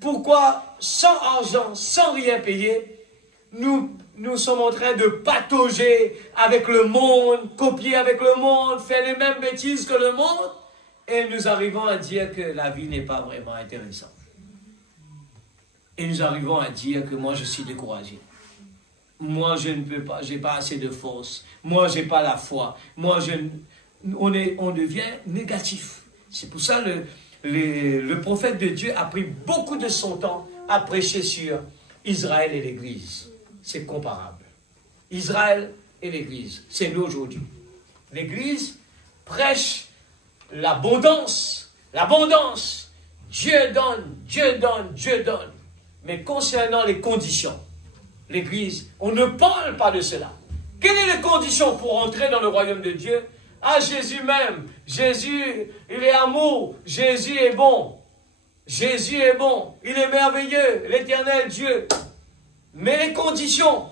pourquoi sans argent, sans rien payer, nous sommes en train de patauger avec le monde, copier avec le monde, faire les mêmes bêtises que le monde, et nous arrivons à dire que la vie n'est pas vraiment intéressante. Et nous arrivons à dire que moi je suis découragé. Moi je ne peux pas, j'ai pas assez de force. Moi j'ai pas la foi. Moi on devient négatif. C'est pour ça le prophète de Dieu a pris beaucoup de son temps à prêcher sur Israël et l'Église. C'est comparable. Israël et l'Église, c'est nous aujourd'hui. L'Église prêche l'abondance. L'abondance. Dieu donne, Dieu donne, Dieu donne. Mais concernant les conditions, l'Église, on ne parle pas de cela. Quelles sont les conditions pour entrer dans le royaume de Dieu? Ah, Jésus même. Jésus, il est amour. Jésus est bon. Jésus est bon. Il est merveilleux. L'éternel Dieu. Mais les conditions,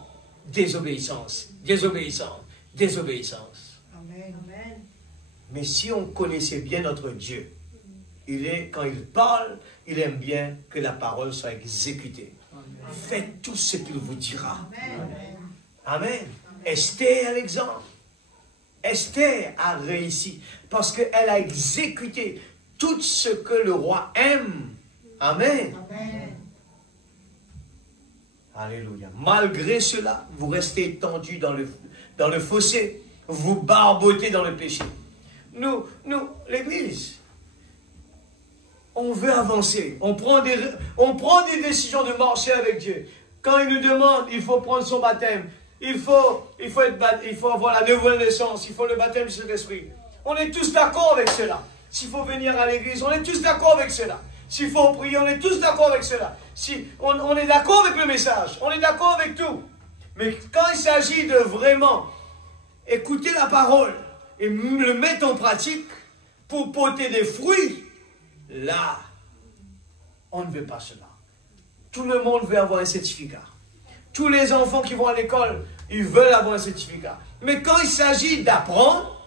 désobéissance, désobéissance, désobéissance. Amen. Amen. Mais si on connaissait bien notre Dieu, quand il parle, il aime bien que la parole soit exécutée. Amen. Faites tout ce qu'il vous dira. Amen. Amen. Esther, à l'exemple. Esther a réussi parce qu'elle a exécuté tout ce que le roi aime. Amen. Amen. Alléluia. Malgré cela, vous restez étendus dans le fossé. Vous barbotez dans le péché. Nous, l'Église, on veut avancer. On prend des décisions de marcher avec Dieu. Quand il nous demande, il faut prendre son baptême. il faut avoir la nouvelle naissance, il faut le baptême du Saint-Esprit. On est tous d'accord avec cela. S'il faut venir à l'église, on est tous d'accord avec cela. S'il faut prier, on est tous d'accord avec cela. Si on est d'accord avec le message, on est d'accord avec tout. Mais quand il s'agit de vraiment écouter la parole et le mettre en pratique pour porter des fruits, là, on ne veut pas cela. Tout le monde veut avoir un certificat. Tous les enfants qui vont à l'école, ils veulent avoir un certificat. Mais quand il s'agit d'apprendre,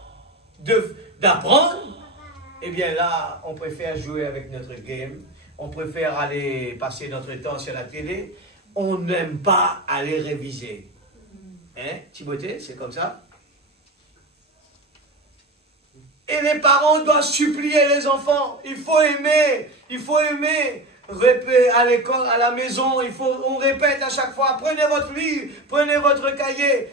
eh bien là, on préfère jouer avec notre game. On préfère aller passer notre temps sur la télé. On n'aime pas aller réviser. Hein, Timothée, c'est comme ça? Et les parents doivent supplier les enfants. Il faut aimer à l'école, à la maison. On répète à chaque fois. Prenez votre livre, prenez votre cahier.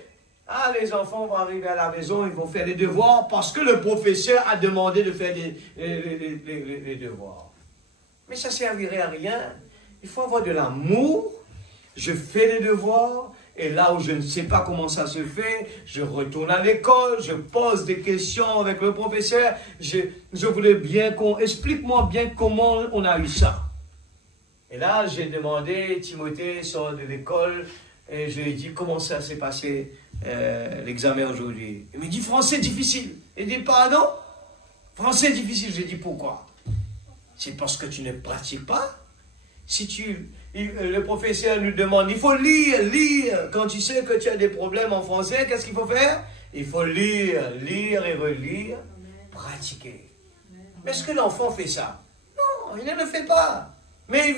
Ah, les enfants vont arriver à la maison, ils vont faire les devoirs parce que le professeur a demandé de faire les devoirs. Mais ça ne servirait à rien. Il faut avoir de l'amour. Je fais les devoirs. Et là où je ne sais pas comment ça se fait, je retourne à l'école, je pose des questions avec le professeur. Je voulais bien explique-moi bien comment on a eu ça. Et là, j'ai demandé, Timothée sort de l'école, et je lui ai dit comment ça s'est passé l'examen aujourd'hui. Il me dit français difficile. Il dit pardon? Français difficile. Je lui ai dit pourquoi? C'est parce que tu ne pratiques pas. Le professeur nous demande, il faut lire. Quand tu sais que tu as des problèmes en français, qu'est-ce qu'il faut faire? Il faut lire et relire, pratiquer. Mais est-ce que l'enfant fait ça? Non, il ne le fait pas. Mais il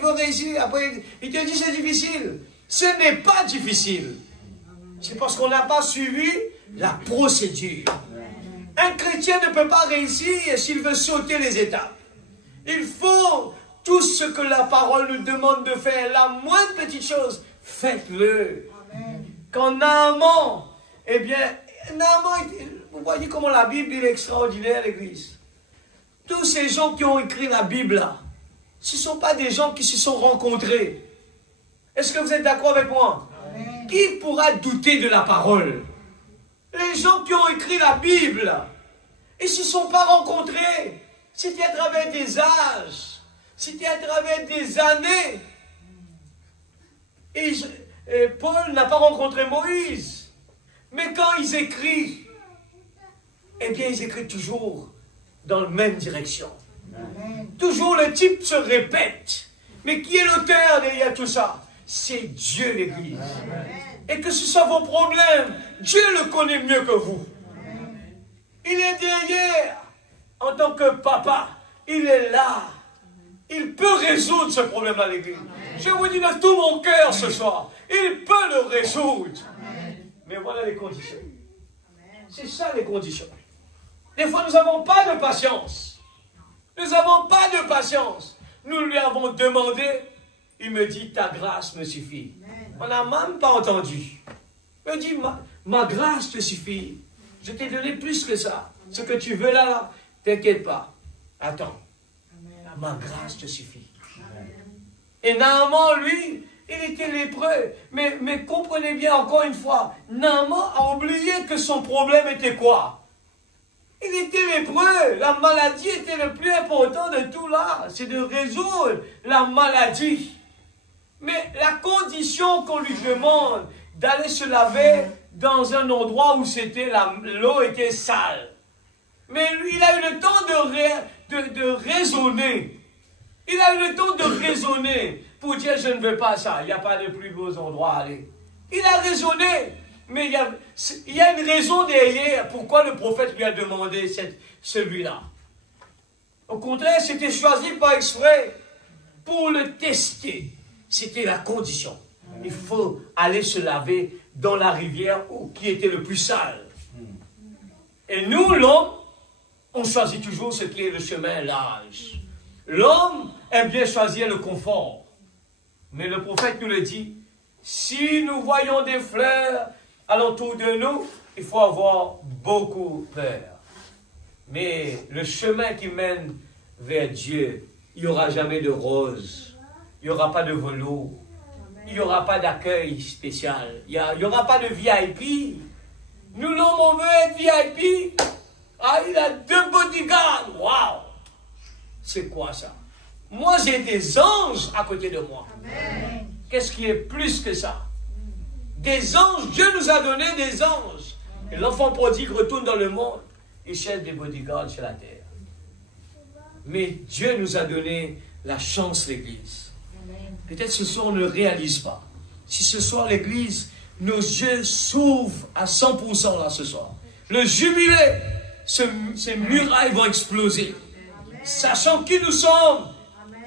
veut réussir. Après, il te dit c'est difficile. Ce n'est pas difficile. C'est parce qu'on n'a pas suivi la procédure. Un chrétien ne peut pas réussir s'il veut sauter les étapes. Il faut tout ce que la parole nous demande de faire, la moindre petite chose, faites-le. Quand Naaman, eh bien, vous voyez comment la Bible est extraordinaire, l'Église. Tous ces gens qui ont écrit la Bible là, ce ne sont pas des gens qui se sont rencontrés. Est-ce que vous êtes d'accord avec moi? Amen. Qui pourra douter de la parole? Les gens qui ont écrit la Bible, ils ne se sont pas rencontrés. C'était à travers des âges. C'était à travers des années. Et Paul n'a pas rencontré Moïse. Mais quand ils écrivent, eh bien, ils écrivent toujours dans la même direction. Amen. Toujours le type se répète. Mais qui est l'auteur derrière tout ça? C'est Dieu, l'Église. Et que ce soit vos problèmes, Dieu le connaît mieux que vous. Amen. Il est derrière. En tant que papa, il est là. Il peut résoudre ce problème à l'Église. Je vous dis de tout mon cœur ce soir, il peut le résoudre. Amen. Mais voilà les conditions. C'est ça les conditions. Des fois, nous n'avons pas de patience. Nous n'avons pas de patience. Nous lui avons demandé, il me dit, ta grâce me suffit. Amen. On n'a même pas entendu. Il me dit, ma grâce te suffit. Je t'ai donné plus que ça. Ce que tu veux là, t'inquiète pas. Attends. Ma grâce te suffit. Amen. Et Naaman, lui, il était lépreux. Mais comprenez bien encore une fois, Naaman a oublié que son problème était quoi? Il était lépreux. La maladie était le plus important de tout là. C'est de résoudre la maladie. Mais la condition qu'on lui demande d'aller se laver dans un endroit où l'eau était sale. Mais lui, il a eu le temps de raisonner. Il a eu le temps de raisonner pour dire je ne veux pas ça. Il n'y a pas de plus beaux endroits à aller. Il a raisonné. Mais il y a une raison derrière pourquoi le prophète lui a demandé celui-là. Au contraire, c'était choisi par exprès pour le tester. C'était la condition. Il faut aller se laver dans la rivière qui était le plus sale. Et nous, l'homme, on choisit toujours ce qui est le chemin large. L'homme aime bien choisir le confort. Mais le prophète nous le dit, si nous voyons des fleurs alentour de nous, il faut avoir beaucoup peur. Mais le chemin qui mène vers Dieu, il n'y aura jamais de rose. Il n'y aura pas de velours. il n'y aura pas d'accueil spécial. Il n'y aura pas de VIP. Nous, l'homme, on veut être VIP. Ah, il a 2 bodyguards. Waouh! C'est quoi ça? Moi, j'ai des anges à côté de moi. Qu'est-ce qui est plus que ça? Des anges. Dieu nous a donné des anges. Et l'enfant prodigue retourne dans le monde. Il cherche des bodyguards sur la terre. Mais Dieu nous a donné la chance, l'Église. Peut-être ce soir, on ne le réalise pas. Si ce soir, l'Église, nos yeux s'ouvrent à 100% là ce soir. Le jubilé, ces murailles vont exploser. Sachant qui nous sommes,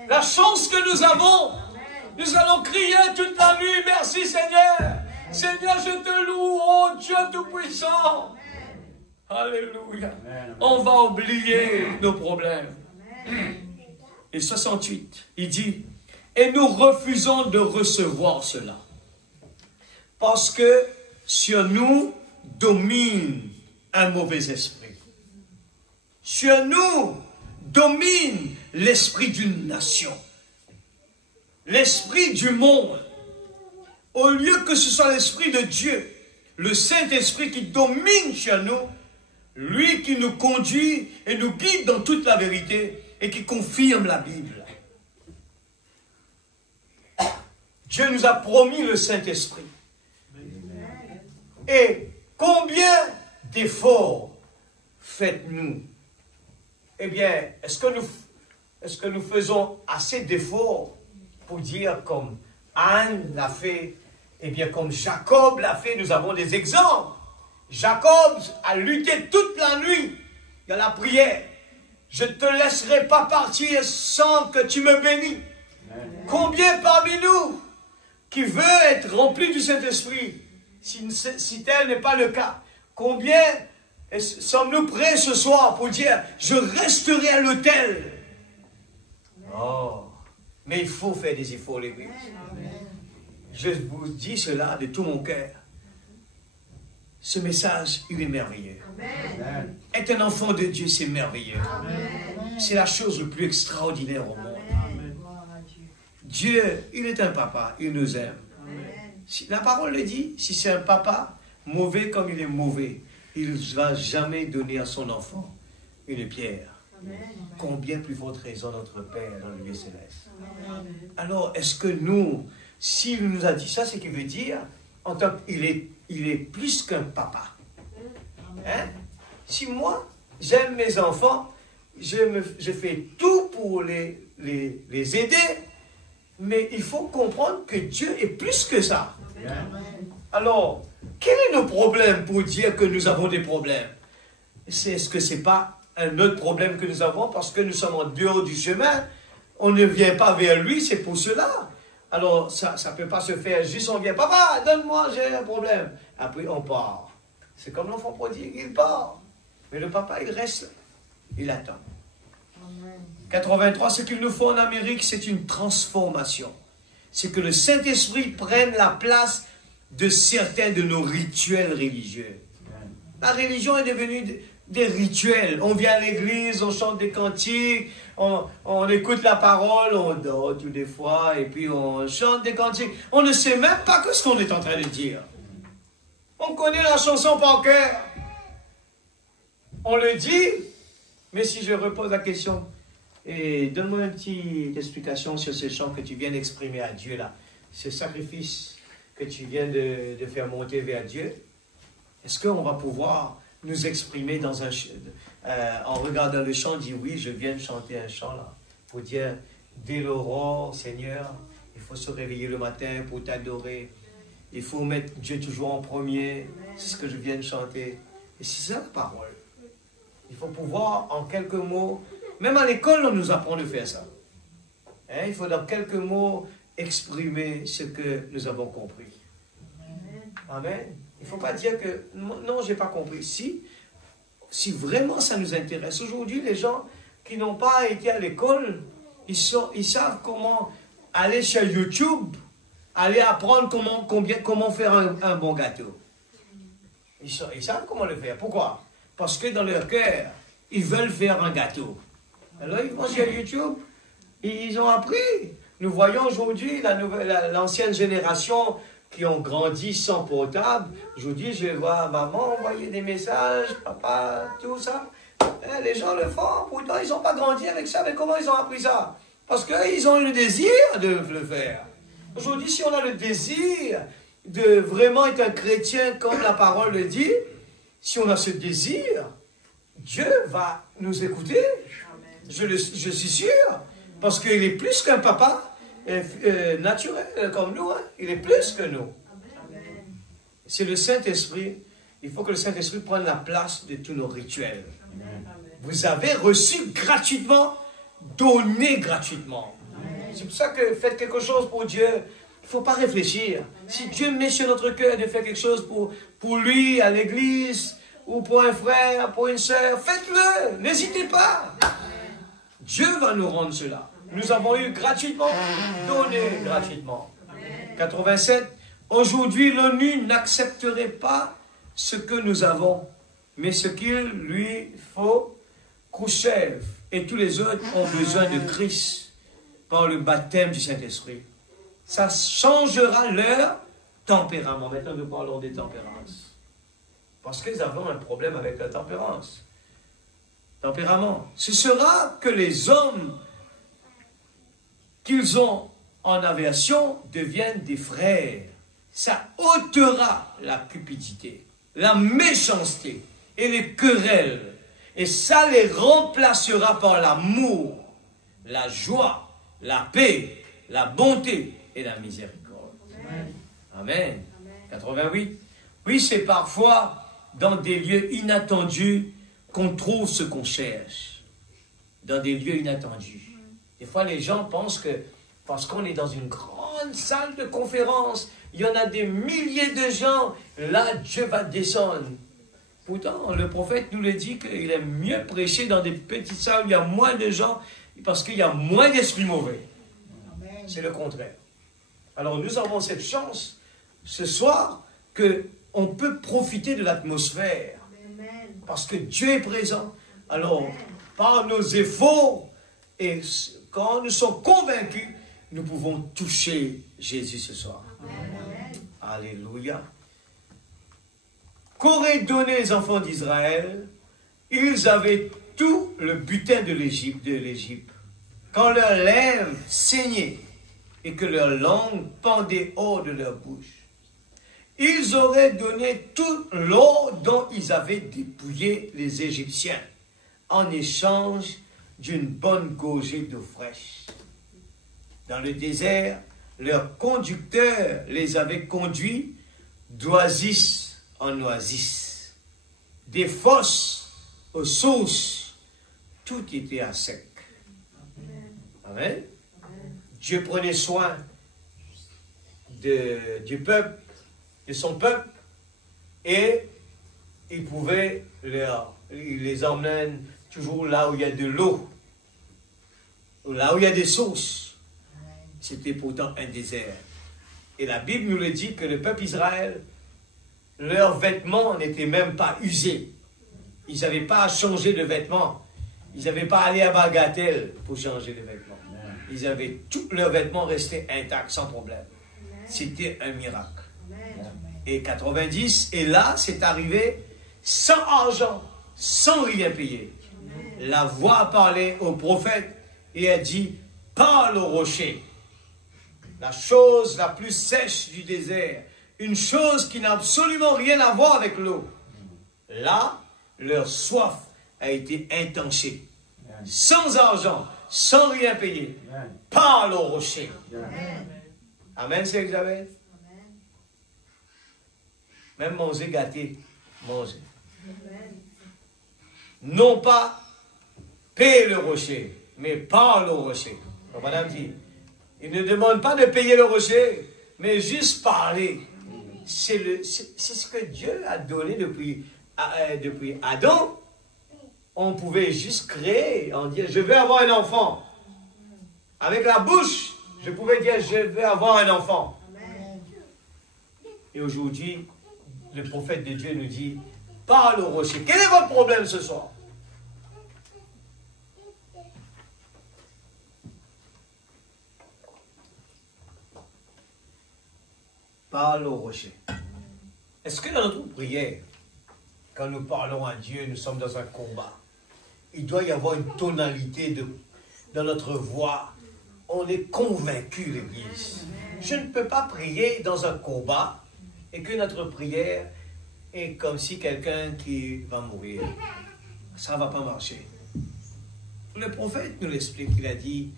la chance que nous avons, nous allons crier toute la nuit, merci Seigneur. Seigneur, je te loue, oh Dieu Tout-Puissant. Alléluia. On va oublier nos problèmes. Et 68, il dit, et nous refusons de recevoir cela. Parce que sur nous domine un mauvais esprit. Sur nous domine l'esprit d'une nation. L'esprit du monde. Au lieu que ce soit l'esprit de Dieu, le Saint-Esprit qui domine sur nous, lui qui nous conduit et nous guide dans toute la vérité et qui confirme la Bible. Dieu nous a promis le Saint-Esprit. Et combien d'efforts faites-nous? Eh bien, est-ce que nous faisons assez d'efforts pour dire comme Anne l'a fait, eh bien comme Jacob l'a fait, nous avons des exemples. Jacob a lutté toute la nuit dans la prière. Je ne te laisserai pas partir sans que tu me bénis. Combien parmi nous qui veut être rempli du Saint-Esprit, si tel n'est pas le cas, combien sommes-nous prêts ce soir pour dire, je resterai à l'autel? Oh, mais il faut faire des efforts, l'Église. Je vous dis cela de tout mon cœur. Ce message, il est merveilleux. Amen. Être un enfant de Dieu, c'est merveilleux. C'est la chose la plus extraordinaire au monde. Amen. Dieu, il est un papa, il nous aime. Si, la parole le dit, si c'est un papa, mauvais comme il est mauvais, il ne va jamais donner à son enfant une pierre. Amen. Combien plus forte raison notre Père dans le lieu céleste. Amen. Alors, est-ce que nous, s'il nous a dit ça, c'est qu'il veut dire, en tant qu'il est plus qu'un papa. Hein? Si moi, j'aime mes enfants, je fais tout pour les aider, mais il faut comprendre que Dieu est plus que ça. Alors, quel est nos problèmes pour dire que nous avons des problèmes? Est-ce que ce n'est pas un autre problème que nous avons parce que nous sommes en dehors du chemin? On ne vient pas vers lui, c'est pour cela. Alors, ça ne peut pas se faire juste on vient, papa, donne-moi, j'ai un problème. Après, on part. C'est comme l'enfant prodigue, il part. Mais le papa, il reste là. Il attend. Amen. 83, ce qu'il nous faut en Amérique, c'est une transformation. C'est que le Saint-Esprit prenne la place de certains de nos rituels religieux. Amen. La religion est devenue des rituels. On vient à l'église, on chante des cantiques, on écoute la parole, on dort tout des fois, et puis on chante des cantiques. On ne sait même pas ce qu'on est en train de dire. On connaît la chanson par cœur. On le dit, mais si je repose la question, et donne-moi une petite explication sur ce chant que tu viens d'exprimer à Dieu là, ce sacrifice que tu viens de faire monter vers Dieu, est-ce qu'on va pouvoir nous exprimer dans en regardant le chant, dire oui, je viens de chanter un chant là, pour dire, dès l'aurore, Seigneur, il faut se réveiller le matin pour t'adorer, il faut mettre Dieu toujours en premier, c'est ce que je viens de chanter, et c'est ça la parole. Il faut pouvoir, en quelques mots, même à l'école, on nous apprend de faire ça. Hein? Il faut dans quelques mots exprimer ce que nous avons compris. Amen. Il ne faut pas dire que non, je n'ai pas compris. Si vraiment ça nous intéresse. Aujourd'hui, les gens qui n'ont pas été à l'école, ils savent comment aller sur YouTube, aller apprendre comment faire un bon gâteau. Ils savent comment le faire. Pourquoi? Parce que dans leur cœur, ils veulent faire un gâteau. Alors ils vont sur YouTube, ils ont appris Nous voyons aujourd'hui l'ancienne génération qui ont grandi sans portable. Aujourd'hui, je vois maman envoyer des messages, papa, tout ça. Les gens le font, pourtant ils n'ont pas grandi avec ça. Mais comment ils ont appris ça? Parce qu'ils ont eu le désir de le faire. Aujourd'hui, si on a le désir de vraiment être un chrétien comme la parole le dit, si on a ce désir, Dieu va nous écouter. Je suis sûr. Parce qu'il est plus qu'un papa naturel comme nous. Hein. Il est plus que nous. C'est le Saint-Esprit. Il faut que le Saint-Esprit prenne la place de tous nos rituels. Amen. Vous avez reçu gratuitement, donné gratuitement. C'est pour ça que faites quelque chose pour Dieu. Il ne faut pas réfléchir. Si Dieu met sur notre cœur de faire quelque chose pour lui, à l'église, ou pour un frère, pour une sœur, faites-le. N'hésitez pas. Dieu va nous rendre cela. Nous avons eu gratuitement, donné gratuitement. 87. Aujourd'hui, l'ONU n'accepterait pas ce que nous avons, mais ce qu'il lui faut, Khrouchtchev et tous les autres ont besoin de Christ par le baptême du Saint-Esprit. Ça changera leur tempérament. Maintenant, nous parlons des tempérances. Parce qu'ils avaient un problème avec la tempérance. Tempérament. Ce sera que les hommes qu'ils ont en aversion deviennent des frères. Ça ôtera la cupidité, la méchanceté et les querelles. Et ça les remplacera par l'amour, la joie, la paix, la bonté et la miséricorde. Amen. Amen. 88. Oui, c'est parfois dans des lieux inattendus qu'on trouve ce qu'on cherche. Dans des lieux inattendus. Des fois, les gens pensent que parce qu'on est dans une grande salle de conférence, il y en a des milliers de gens, là, Dieu va descendre. Pourtant, le prophète nous le dit qu'il aime mieux prêcher dans des petites salles où il y a moins de gens, parce qu'il y a moins d'esprits mauvais. C'est le contraire. Alors, nous avons cette chance, ce soir, qu'on peut profiter de l'atmosphère. Parce que Dieu est présent. Alors, par nos efforts, et quand nous sommes convaincus, nous pouvons toucher Jésus ce soir. Amen. Alléluia. Qu'auraient donné les enfants d'Israël? Ils avaient tout le butin de l'Égypte. Quand leurs lèvres saignaient et que leur langue pendait hors de leur bouche, ils auraient donné toute l'eau dont ils avaient dépouillé les Égyptiens en échange d'une bonne gorgée d'eau fraîche. Dans le désert, leurs conducteurs les avaient conduits d'oasis en oasis, des fosses aux sources, tout était à sec. Amen. Dieu prenait soin du peuple, de son peuple, et il pouvait il les emmène toujours là où il y a de l'eau, là où il y a des sources. C'était pourtant un désert. Et la Bible nous le dit que le peuple Israël, leurs vêtements n'étaient même pas usés. Ils n'avaient pas à changer de vêtements. Ils n'avaient pas à aller à Bagatelle pour changer de vêtements. Ils avaient tous leurs vêtements restés intacts, sans problème. C'était un miracle. Et 90, et là, c'est arrivé sans argent, sans rien payer. La voix a parlé au prophète et a dit, parle au rocher. La chose la plus sèche du désert, une chose qui n'a absolument rien à voir avec l'eau. Là, leur soif a été intensive. Sans argent, sans rien payer. Parle au rocher. Amen, c'est Elisabeth. Même manger gâté, manger. Non pas payer le rocher, mais parle au rocher. Donc, madame dit, il ne demande pas de payer le rocher, mais juste parler. C'est ce que Dieu a donné depuis Adam. On pouvait juste créer, on dit, je veux avoir un enfant. Avec la bouche, je pouvais dire, je veux avoir un enfant. Et aujourd'hui, le prophète de Dieu nous dit, parle au rocher. Quel est votre problème ce soir? parle au rocher. Est-ce que dans notre prière, quand nous parlons à Dieu, nous sommes dans un combat? Il doit y avoir une tonalité dans notre voix. On est convaincu, l'Église. Je ne peux pas prier dans un combat et que notre prière est comme si quelqu'un qui va mourir. Ça ne va pas marcher. Le prophète nous l'explique. Il a dit,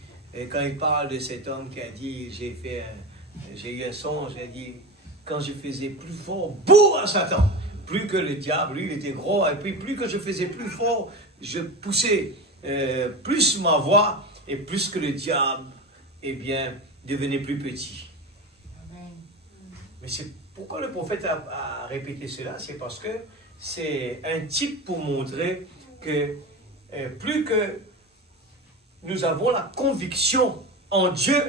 quand il parle de cet homme qui a dit, j'ai eu un songe, il a dit, quand je faisais plus fort, bouh à Satan, plus que le diable, lui il était gros, et puis plus que je faisais plus fort, je poussais plus ma voix, et plus que le diable, eh bien, devenait plus petit. Amen. Mais c'est pourquoi le prophète a répété cela, c'est parce que c'est un type pour montrer que plus que nous avons la conviction en Dieu,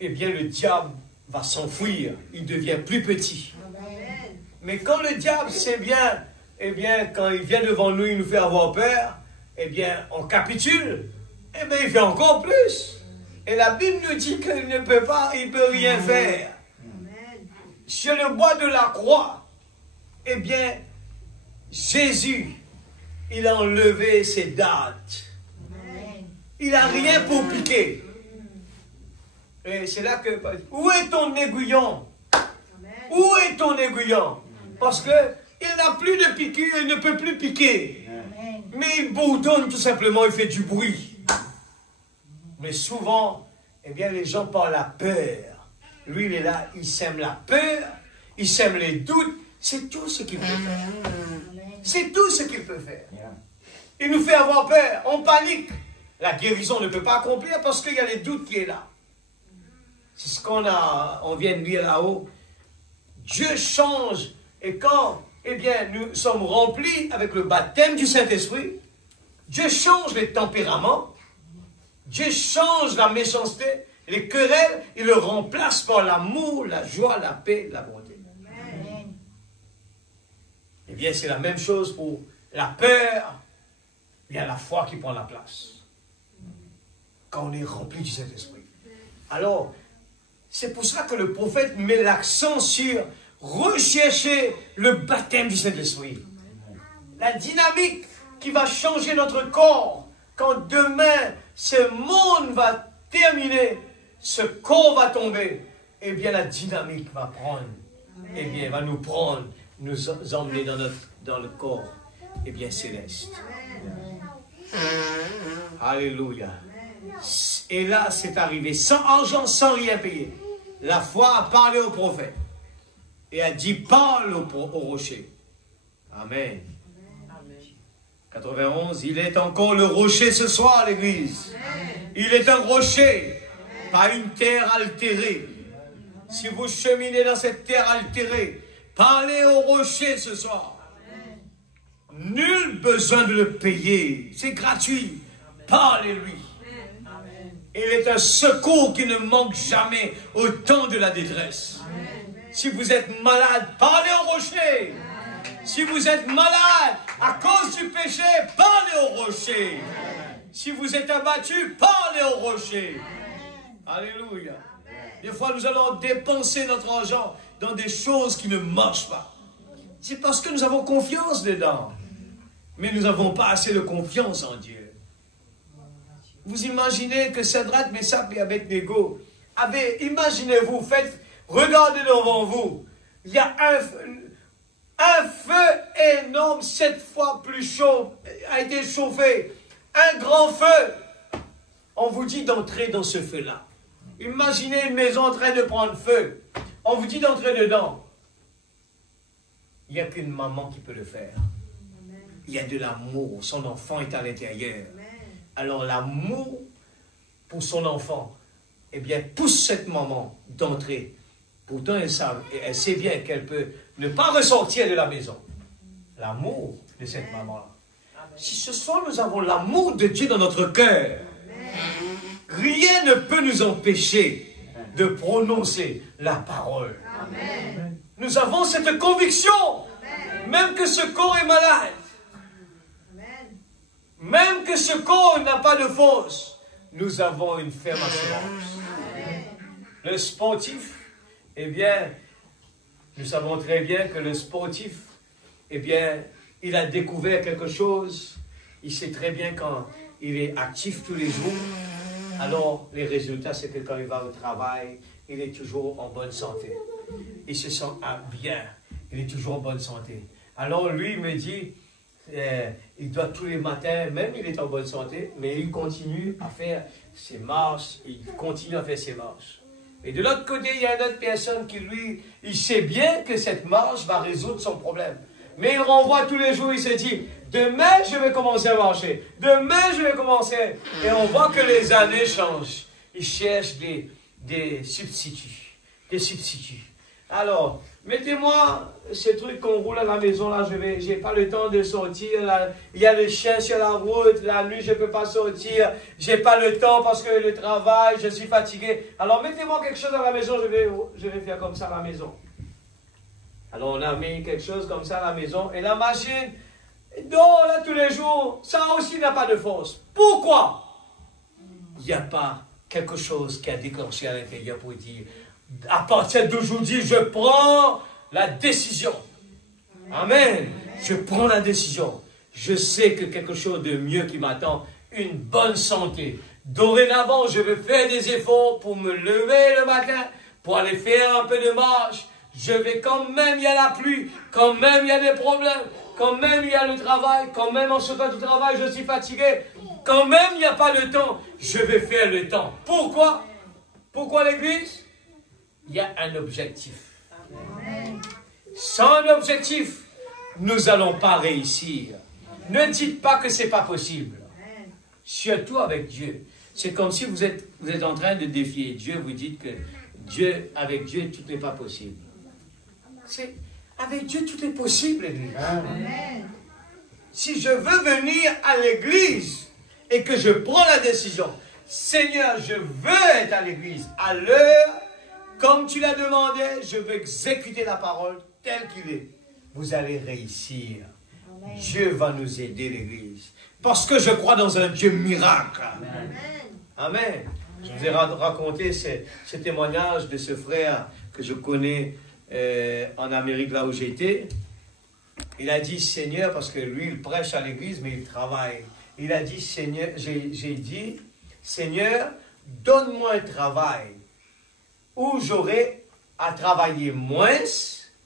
eh bien le diable va s'enfuir, il devient plus petit. Amen. Mais quand le diable sait bien, eh bien quand il vient devant nous, il nous fait avoir peur, eh bien on capitule, eh bien il fait encore plus. Et la Bible nous dit qu'il ne peut pas, il ne peut rien faire. Amen. Sur le bois de la croix, eh bien Jésus, il a enlevé ses dates. Amen. Il n'a rien pour piquer. Et c'est là que... Où est ton aiguillon? Amen. Où est ton aiguillon? Parce qu'il n'a plus de piqûre, il ne peut plus piquer. Amen. Mais il bourdonne tout simplement, il fait du bruit. Mais souvent, eh bien, les gens parlent la peur. Lui, il est là, il sème la peur, il sème les doutes. C'est tout ce qu'il peut faire. C'est tout ce qu'il peut faire. Il nous fait avoir peur, on panique. La guérison ne peut pas accomplir parce qu'il y a les doutes qui est là. C'est ce on vient de lire là-haut. Dieu change. Et quand, eh bien, nous sommes remplis avec le baptême du Saint-Esprit, Dieu change les tempéraments. Dieu change la méchanceté, les querelles, il le remplace par l'amour, la joie, la paix, la bonté. Amen. Eh bien, c'est la même chose pour la peur, il y a la foi qui prend la place. Quand on est rempli du Saint-Esprit. Alors, c'est pour cela que le prophète met l'accent sur rechercher le baptême du Saint-Esprit. La dynamique qui va changer notre corps quand demain ce monde va terminer, ce corps va tomber, eh bien la dynamique va prendre, eh bien va nous prendre, nous emmener dans le corps, eh bien céleste. Alléluia. Et là, c'est arrivé sans argent, sans rien payer. La foi a parlé au prophète et a dit, parle au rocher. Amen. 91, il est encore le rocher ce soir, l'Église. Il est un rocher, pas une terre altérée. Si vous cheminez dans cette terre altérée, parlez au rocher ce soir. Nul besoin de le payer, c'est gratuit. Parlez-lui. Il est un secours qui ne manque jamais au temps de la détresse. Si vous êtes malade, parlez au rocher. Si vous êtes malade à cause du péché, parlez au rocher. Si vous êtes abattu, parlez au rocher. Alléluia. Des fois, nous allons dépenser notre argent dans des choses qui ne marchent pas. C'est parce que nous avons confiance dedans. Mais nous n'avons pas assez de confiance en Dieu. Vous imaginez que Shadrach, Meshach et Abednego imaginez-vous, regardez devant vous. Il y a un feu énorme, 7 fois plus chaud, a été chauffé. Un grand feu. On vous dit d'entrer dans ce feu-là. Imaginez une maison en train de prendre feu. On vous dit d'entrer dedans. Il n'y a qu'une maman qui peut le faire. Il y a de l'amour. Son enfant est à l'intérieur. Alors l'amour pour son enfant, eh bien, pousse cette maman d'entrer. Pourtant, elle sait bien qu'elle peut ne pas ressortir de la maison. L'amour de cette maman-là. Si ce soir nous avons l'amour de Dieu dans notre cœur, rien ne peut nous empêcher de prononcer la parole. Amen. Nous avons cette conviction, même que ce corps est malade, même que ce corps n'a pas de force, nous avons une ferme assurance. Le sportif, eh bien, Nous savons très bien que le sportif, eh bien, il a découvert quelque chose. Il sait très bien quand il est actif tous les jours. Alors, les résultats, c'est que quand il va au travail, il est toujours en bonne santé. Il se sent bien. Il est toujours en bonne santé. Alors, lui, il me dit, il doit tous les matins, même il est en bonne santé, mais il continue à faire ses marches. Il continue à faire ses marches. Et de l'autre côté, il y a une autre personne qui, lui, il sait bien que cette marche va résoudre son problème. Mais il renvoie tous les jours, il se dit, demain, je vais commencer à marcher. Demain, je vais commencer. Et on voit que les années changent. Il cherche des substituts. Des substituts. Alors, mettez-moi ces trucs qu'on roule à la maison, là, je n'ai pas le temps de sortir. Là. Il y a le chien sur la route, la nuit, je ne peux pas sortir. Je n'ai pas le temps parce que le travail, je suis fatigué. Alors, mettez-moi quelque chose à la maison, je vais faire comme ça à la maison. Alors, on a mis quelque chose comme ça à la maison. Et la machine dort là tous les jours. Ça aussi n'a pas de force. Pourquoi? Il n'y a pas quelque chose qui a déclenché à l'intérieur pour dire, à partir d'aujourd'hui, je prends la décision. Amen. Je prends la décision. Je sais que quelque chose de mieux qui m'attend, une bonne santé. Dorénavant, je vais faire des efforts pour me lever le matin, pour aller faire un peu de marche. Je vais quand même, il y a la pluie, quand même il y a des problèmes, quand même il y a le travail, quand même en sortant du travail, je suis fatigué, quand même il n'y a pas le temps, je vais faire le temps. Pourquoi? Pourquoi l'église? Il y a un objectif. Sans un objectif, nous n'allons pas réussir. Ne dites pas que ce n'est pas possible. Surtout avec Dieu. C'est comme si vous êtes en train de défier Dieu, vous dites que avec Dieu, tout n'est pas possible. Avec Dieu, tout est possible, l'église. Si je veux venir à l'église et que je prends la décision, Seigneur, je veux être à l'église à l'heure, comme tu l'as demandé, je veux exécuter la parole telle qu'il est. Vous allez réussir. Amen. Dieu va nous aider, l'église. Parce que je crois dans un Dieu miracle. Amen. Amen. Je vous ai raconté ce témoignage de ce frère que je connais en Amérique, là où j'étais. Il a dit, Seigneur, parce que lui, il prêche à l'église, mais il travaille. Il a dit, Seigneur, j'ai dit, Seigneur, donne-moi un travail où j'aurai à travailler moins,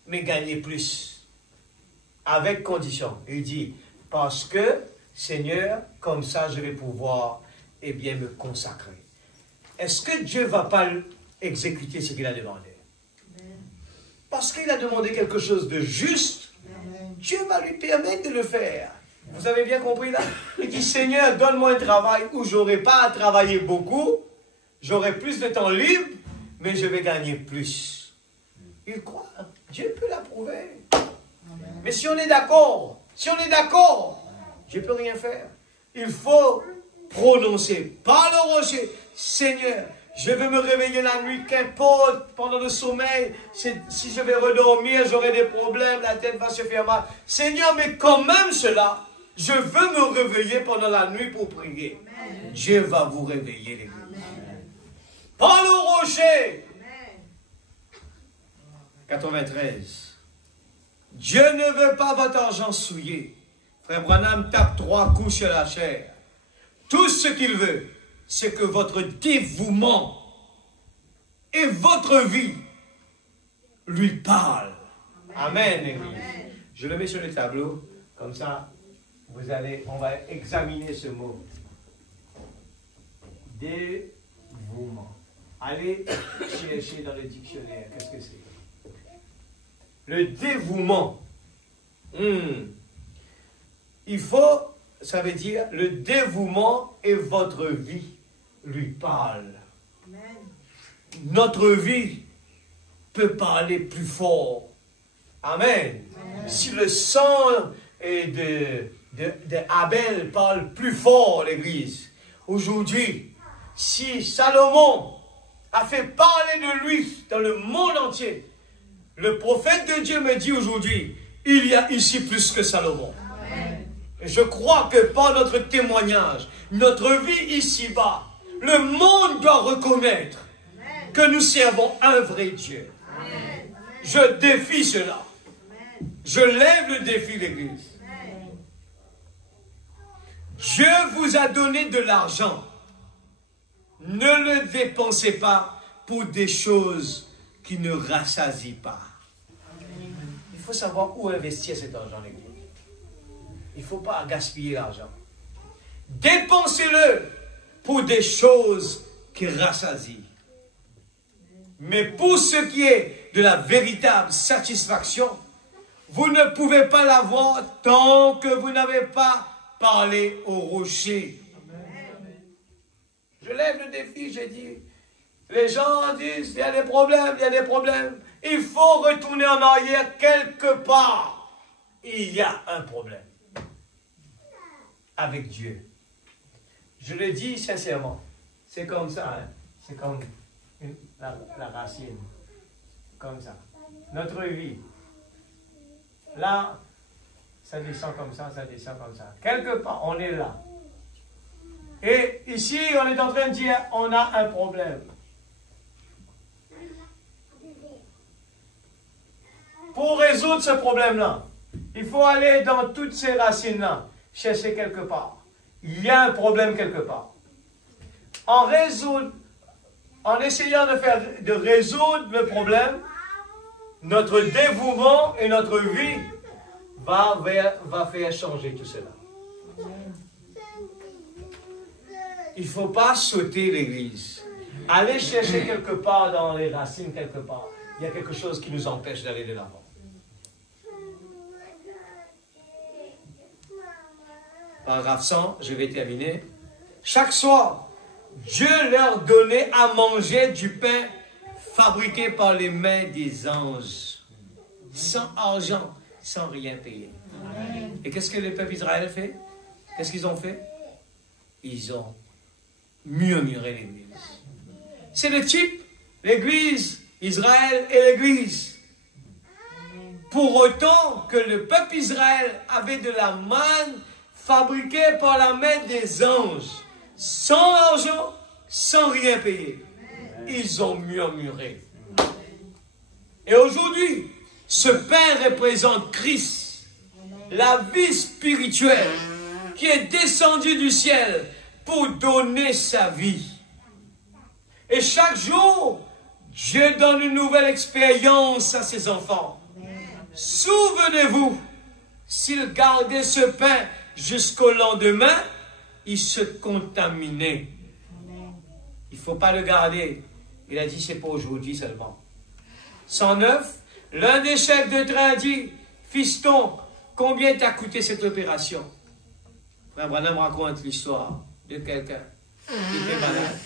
mais gagner plus. Avec condition. Il dit, parce que, Seigneur, comme ça, je vais pouvoir, eh bien, me consacrer. Est-ce que Dieu ne va pas exécuter ce qu'il a demandé? Parce qu'il a demandé quelque chose de juste, Dieu va lui permettre de le faire. Vous avez bien compris là? Il dit, Seigneur, donne-moi un travail où je n'aurai pas à travailler beaucoup, j'aurai plus de temps libre, mais je vais gagner plus. Il croit, Dieu peut l'approuver. Mais si on est d'accord, Dieu ne peut rien faire. Il faut prononcer par le rocher, Seigneur, je vais me réveiller la nuit, qu'importe, pendant le sommeil, si je vais redormir, j'aurai des problèmes, la tête va se faire mal. Seigneur, mais quand même cela, je veux me réveiller pendant la nuit pour prier. Amen. Dieu va vous réveiller, les gars. Par le rocher. Amen. 93. Dieu ne veut pas votre argent souillé. Frère Branham tape 3 coups sur la chair. Tout ce qu'il veut, c'est que votre dévouement et votre vie lui parlent. Amen. Amen. Je le mets sur le tableau, comme ça, on va examiner ce mot. Dévouement. Allez chercher dans le dictionnaire, qu'est-ce que c'est? Le dévouement. Il faut, ça veut dire, le dévouement et votre vie lui parlent. Amen. Notre vie peut parler plus fort. Amen. Amen. Si le sang d'Abel parle plus fort, l'Église, aujourd'hui, si Salomon a fait parler de lui dans le monde entier, le prophète de Dieu me dit aujourd'hui, il y a ici plus que Salomon. Amen. Et je crois que par notre témoignage, notre vie ici-bas, le monde doit reconnaître que nous servons un vrai Dieu. Amen. Je défie cela. Je lève le défi, l'Église. Dieu vous a donné de l'argent. Ne le dépensez pas pour des choses qui ne rassasient pas. Il faut savoir où investir cet argent, l'Église. Il ne faut pas gaspiller l'argent. Dépensez-le pour des choses qui rassasient. Mais pour ce qui est de la véritable satisfaction, vous ne pouvez pas l'avoir tant que vous n'avez pas parlé au rocher. Je lève le défi, j'ai dit. Les gens disent, il y a des problèmes, il y a des problèmes. Il faut retourner en arrière quelque part. Il y a un problème avec Dieu. Je le dis sincèrement. C'est comme ça, hein? C'est comme la racine. Comme ça. Notre vie. Là, ça descend comme ça, ça descend comme ça. Quelque part, on est là. Et ici, on est en train de dire, on a un problème. Pour résoudre ce problème-là, il faut aller dans toutes ces racines-là, chercher quelque part. Il y a un problème quelque part. En essayant de résoudre le problème, notre dévouement et notre vie va faire changer tout cela. Il ne faut pas sauter l'Église. Aller chercher quelque part dans les racines, quelque part. Il y a quelque chose qui nous empêche d'aller de l'avant. Paragraphe 100, je vais terminer. Chaque soir, Dieu leur donnait à manger du pain fabriqué par les mains des anges, sans argent, sans rien payer. Amen. Et qu'est-ce que le peuple d'Israël a fait? Qu'est-ce qu'ils ont fait? Ils ont murmuré l'Église. C'est le type, l'Église, Israël et l'Église. Pour autant que le peuple d'Israël avait de la manne fabriquée par la main des anges, sans argent, sans rien payer. Ils ont murmuré. Et aujourd'hui, ce pain représente Christ, la vie spirituelle qui est descendue du ciel pour donner sa vie. Et chaque jour, Dieu donne une nouvelle expérience à ses enfants. Souvenez-vous, s'ils gardaient ce pain jusqu'au lendemain, ils se contaminaient. Il ne faut pas le garder. Il a dit, c'est pour aujourd'hui seulement. 109, l'un des chefs de train dit, fiston, combien t'a coûté cette opération? Frère Branham raconte l'histoire de quelqu'un qui était malade,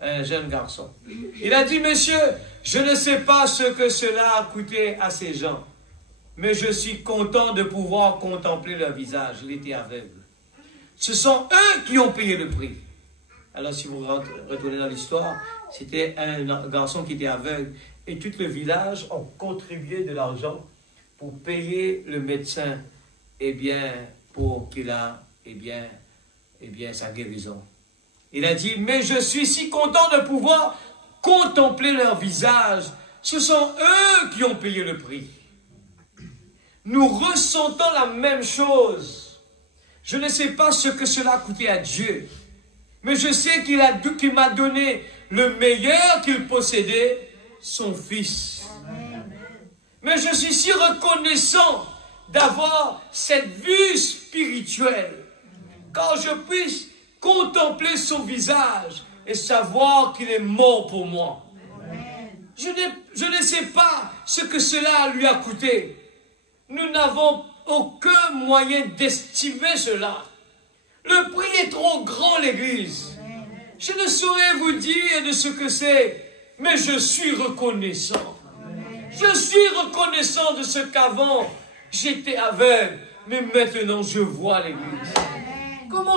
un jeune garçon. Il a dit, monsieur, je ne sais pas ce que cela a coûté à ces gens, mais je suis content de pouvoir contempler leur visage. Il était aveugle. Ce sont eux qui ont payé le prix. Alors si vous retournez dans l'histoire, c'était un garçon qui était aveugle et tout le village ont contribué de l'argent pour payer le médecin pour qu'il ait sa guérison. Il a dit, mais je suis si content de pouvoir contempler leur visage. Ce sont eux qui ont payé le prix. Nous ressentons la même chose. Je ne sais pas ce que cela a coûté à Dieu. Mais je sais qu'il m'a donné le meilleur qu'il possédait, son Fils. Amen. Mais je suis si reconnaissant d'avoir cette vue spirituelle, quand je puisse contempler son visage et savoir qu'il est mort pour moi. Je ne sais pas ce que cela lui a coûté. Nous n'avons aucun moyen d'estimer cela. Le prix est trop grand, l'Église. Je ne saurais vous dire de ce que c'est, mais je suis reconnaissant. Je suis reconnaissant de ce qu'avant, j'étais aveugle, mais maintenant je vois l'Église. Comment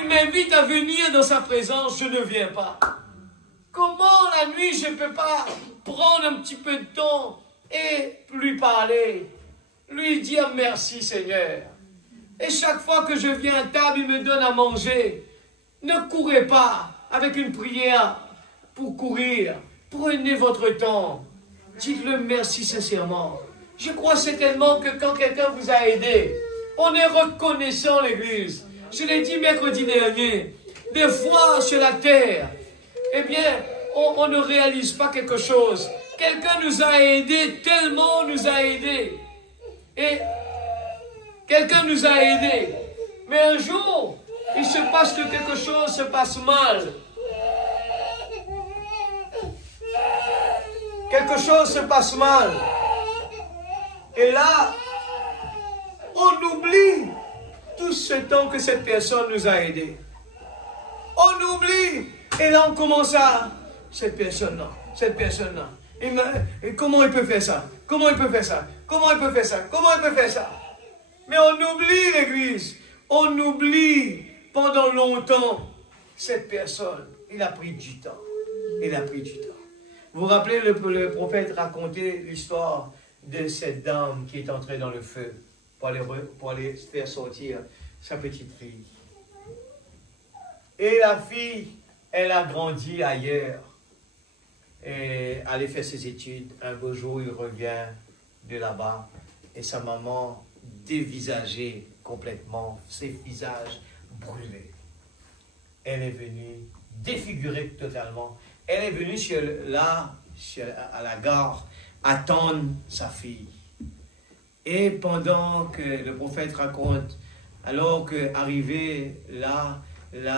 il m'invite à venir dans sa présence, je ne viens pas. Comment la nuit, je ne peux pas prendre un petit peu de temps et lui parler, lui dire merci Seigneur. Et chaque fois que je viens à table, il me donne à manger. Ne courez pas avec une prière pour courir. Prenez votre temps. Dites-le merci sincèrement. Je crois certainement que quand quelqu'un vous a aidé, on est reconnaissant l'Église. Je l'ai dit mercredi dernier. Des fois sur la terre, eh bien, on ne réalise pas quelque chose. Quelqu'un nous a aidés, tellement nous a aidés. Et quelqu'un nous a aidés. Mais un jour, il se passe que quelque chose se passe mal. Quelque chose se passe mal. Et là, on oublie tout ce temps que cette personne nous a aidés. On oublie. Et là, on commence à... Cette personne-là. Et comment il peut faire ça? Comment il peut faire ça? Comment il peut faire ça? Comment il peut faire ça? Mais on oublie l'Église. On oublie pendant longtemps cette personne. Il a pris du temps. Il a pris du temps. Vous vous rappelez, le prophète racontait l'histoire de cette dame qui est entrée dans le feu pour aller faire sortir sa petite fille. Et la fille, elle a grandi ailleurs et allait faire ses études. Un beau jour, il revient de là-bas et sa maman dévisagée complètement, ses visages brûlés. Elle est venue défigurée totalement. Elle est venue à la gare attendre sa fille. Et pendant que le prophète raconte, alors qu'arrivé là,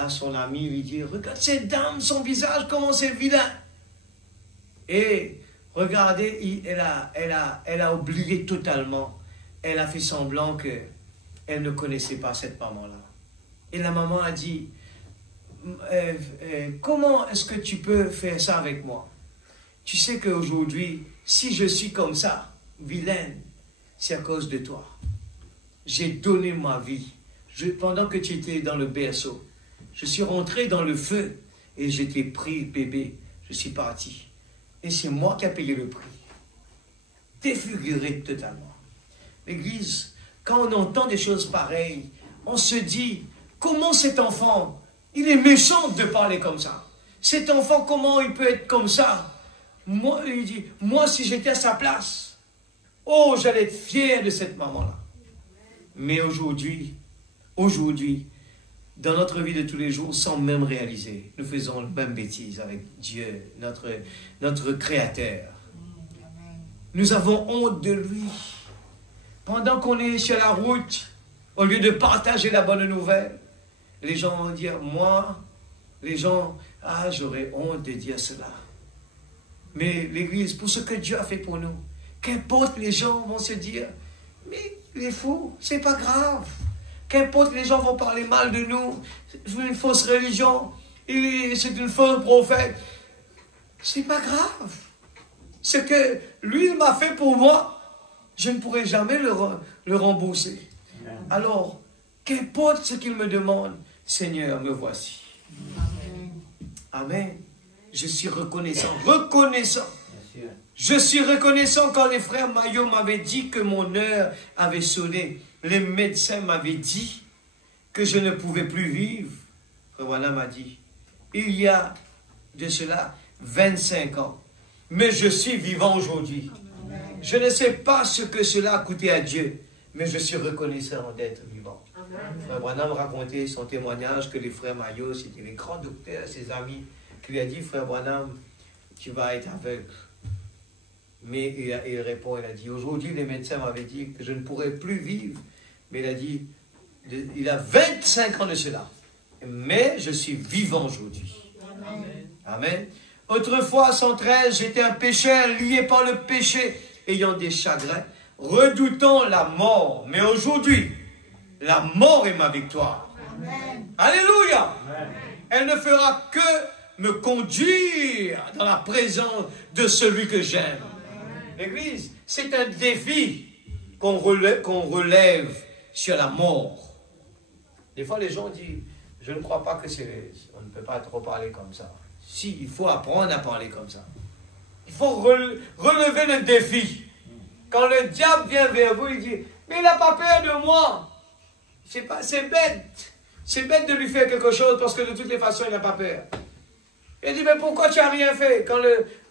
son ami lui dit, regarde cette dame, son visage, comment c'est vilain. Et regardez, elle a oublié totalement. Elle a fait semblant qu'elle ne connaissait pas cette maman-là. Et la maman a dit, comment est-ce que tu peux faire ça avec moi? Tu sais qu'aujourd'hui, si je suis comme ça, vilaine, c'est à cause de toi. J'ai donné ma vie. Pendant que tu étais dans le berceau, je suis rentré dans le feu et je t'ai pris, bébé. Je suis parti. Et c'est moi qui ai payé le prix. Défiguré totalement. L'Église, quand on entend des choses pareilles, on se dit, comment cet enfant, il est méchant de parler comme ça. Cet enfant, comment il peut être comme ça? Moi, il dit, moi, si j'étais à sa place, oh, j'allais être fier de cette maman-là. Mais aujourd'hui, dans notre vie de tous les jours, sans même réaliser, nous faisons la même bêtise avec Dieu, notre Créateur. Nous avons honte de lui. Pendant qu'on est sur la route, au lieu de partager la bonne nouvelle, les gens vont dire, j'aurais honte de dire cela. Mais l'Église, pour ce que Dieu a fait pour nous, qu'importe les gens vont se dire, mais il est fou, c'est pas grave. Qu'importe les gens vont parler mal de nous, c'est une fausse religion, c'est une fausse prophète. C'est pas grave. Ce que lui il m'a fait pour moi, je ne pourrai jamais le rembourser. Alors, qu'importe ce qu'il me demande, Seigneur, me voici. Amen. Je suis reconnaissant. Je suis reconnaissant quand les frères Maillot m'avaient dit que mon heure avait sonné. Les médecins m'avaient dit que je ne pouvais plus vivre. Frère Branham m'a dit, il y a de cela 25 ans. Mais je suis vivant aujourd'hui. Je ne sais pas ce que cela a coûté à Dieu, mais je suis reconnaissant d'être vivant. Frère Branham racontait son témoignage que les frères Maillot, c'était les grands docteurs, ses amis, qui lui a dit, frère Branham, tu vas être aveugle. Mais il répond, il a dit, aujourd'hui les médecins m'avaient dit que je ne pourrais plus vivre. Mais il a dit, il a 25 ans de cela. Mais je suis vivant aujourd'hui. Amen. Amen. Autrefois, 113, j'étais un pécheur lié par le péché, ayant des chagrins, redoutant la mort. Mais aujourd'hui, la mort est ma victoire. Amen. Alléluia. Amen. Elle ne fera que me conduire dans la présence de celui que j'aime. L'Église, c'est un défi qu'on relève sur la mort. Des fois, les gens disent, je ne crois pas que on ne peut pas trop parler comme ça. Si, il faut apprendre à parler comme ça. Il faut relever le défi. Quand le diable vient vers vous, il dit, mais il n'a pas peur de moi. C'est bête. C'est bête de lui faire quelque chose parce que de toutes les façons, il n'a pas peur. Il dit, mais pourquoi tu n'as rien fait?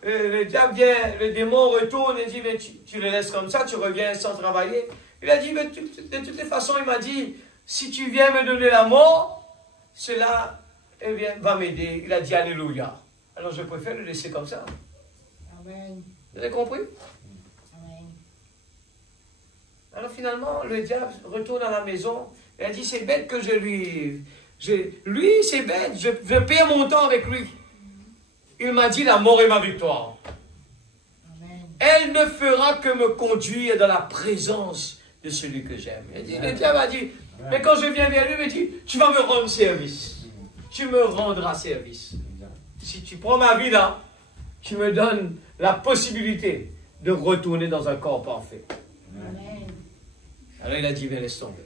le diable vient, le démon retourne et dit, mais tu le laisses comme ça, tu reviens sans travailler. Il a dit, mais de toutes les façons, il m'a dit, si tu viens me donner la mort, cela va m'aider. Il a dit, alléluia. Alors je préfère le laisser comme ça. Amen. Vous avez compris? Amen. Alors finalement, le diable retourne à la maison. Il a dit, c'est bête que lui, c'est bête, je perds mon temps avec lui. Il m'a dit, la mort est ma victoire. Amen. Elle ne fera que me conduire dans la présence de celui que j'aime. Le diable a dit, mais quand je viens vers lui, il me dit, tu vas me rendre service. Tu me rendras service. Si tu prends ma vie là, tu me donnes la possibilité de retourner dans un corps parfait. Amen. Alors il a dit, mais laisse tomber.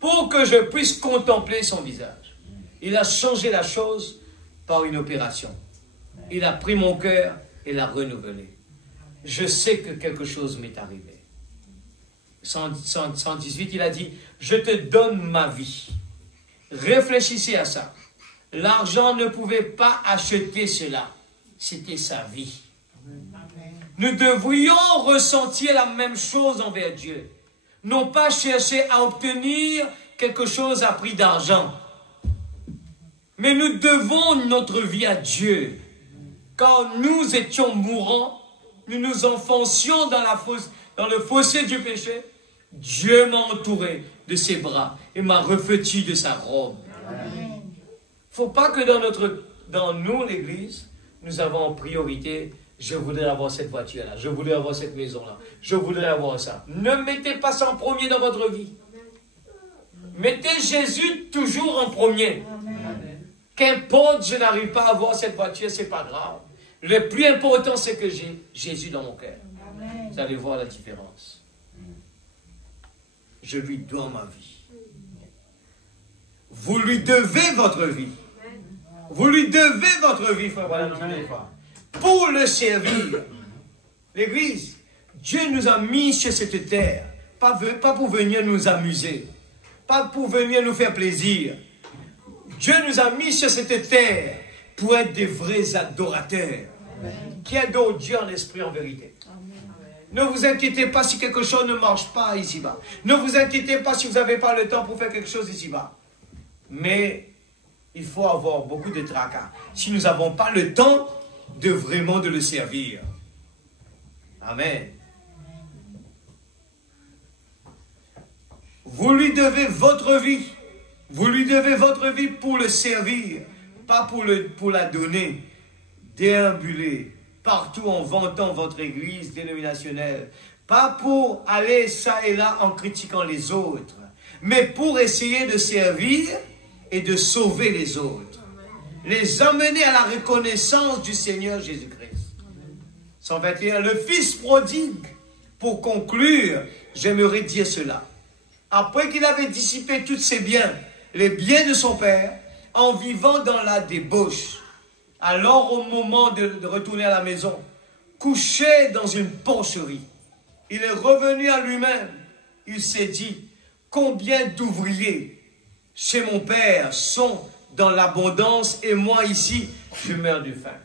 Pour que je puisse contempler son visage. Il a changé la chose par une opération. Il a pris mon cœur et l'a renouvelé. Je sais que quelque chose m'est arrivé. 118, il a dit, je te donne ma vie. Réfléchissez à ça. L'argent ne pouvait pas acheter cela. C'était sa vie. Amen. Nous devrions ressentir la même chose envers Dieu. Non pas chercher à obtenir quelque chose à prix d'argent. Mais nous devons notre vie à Dieu. Quand nous étions mourants, nous nous enfoncions dans le fossé du péché. Dieu m'a entouré de ses bras et m'a revêtu de sa robe. Amen. Faut pas que dans nous, l'Église, nous avons en priorité, je voudrais avoir cette voiture-là, je voudrais avoir cette maison-là, je voudrais avoir ça. Ne mettez pas ça en premier dans votre vie. Mettez Jésus toujours en premier. Amen. Qu'importe, je n'arrive pas à avoir cette voiture, c'est pas grave. Le plus important, c'est que j'ai Jésus dans mon cœur. Amen. Vous allez voir la différence. Je lui dois ma vie. Vous lui devez votre vie. Vous lui devez votre vie, frère. Pour le servir. L'Église, Dieu nous a mis sur cette terre, pas pour venir nous amuser, pas pour venir nous faire plaisir. Dieu nous a mis sur cette terre pour être des vrais adorateurs, qui adorent Dieu en esprit, en vérité. Ne vous inquiétez pas si quelque chose ne marche pas ici-bas. Ne vous inquiétez pas si vous n'avez pas le temps pour faire quelque chose ici-bas. Mais il faut avoir beaucoup de tracas si nous n'avons pas le temps de vraiment de le servir. Amen. Vous lui devez votre vie. Vous lui devez votre vie pour le servir, pas pour la donner. Déambuler partout en vantant votre église dénominationnelle. Pas pour aller ça et là en critiquant les autres, mais pour essayer de servir et de sauver les autres. Les amener à la reconnaissance du Seigneur Jésus-Christ. 121, le Fils prodigue. Pour conclure, j'aimerais dire cela. Après qu'il avait dissipé tous ses biens, les biens de son père, en vivant dans la débauche, alors au moment de retourner à la maison, couché dans une porcherie, il est revenu à lui-même. Il s'est dit, combien d'ouvriers chez mon père sont dans l'abondance et moi ici, je meurs de faim.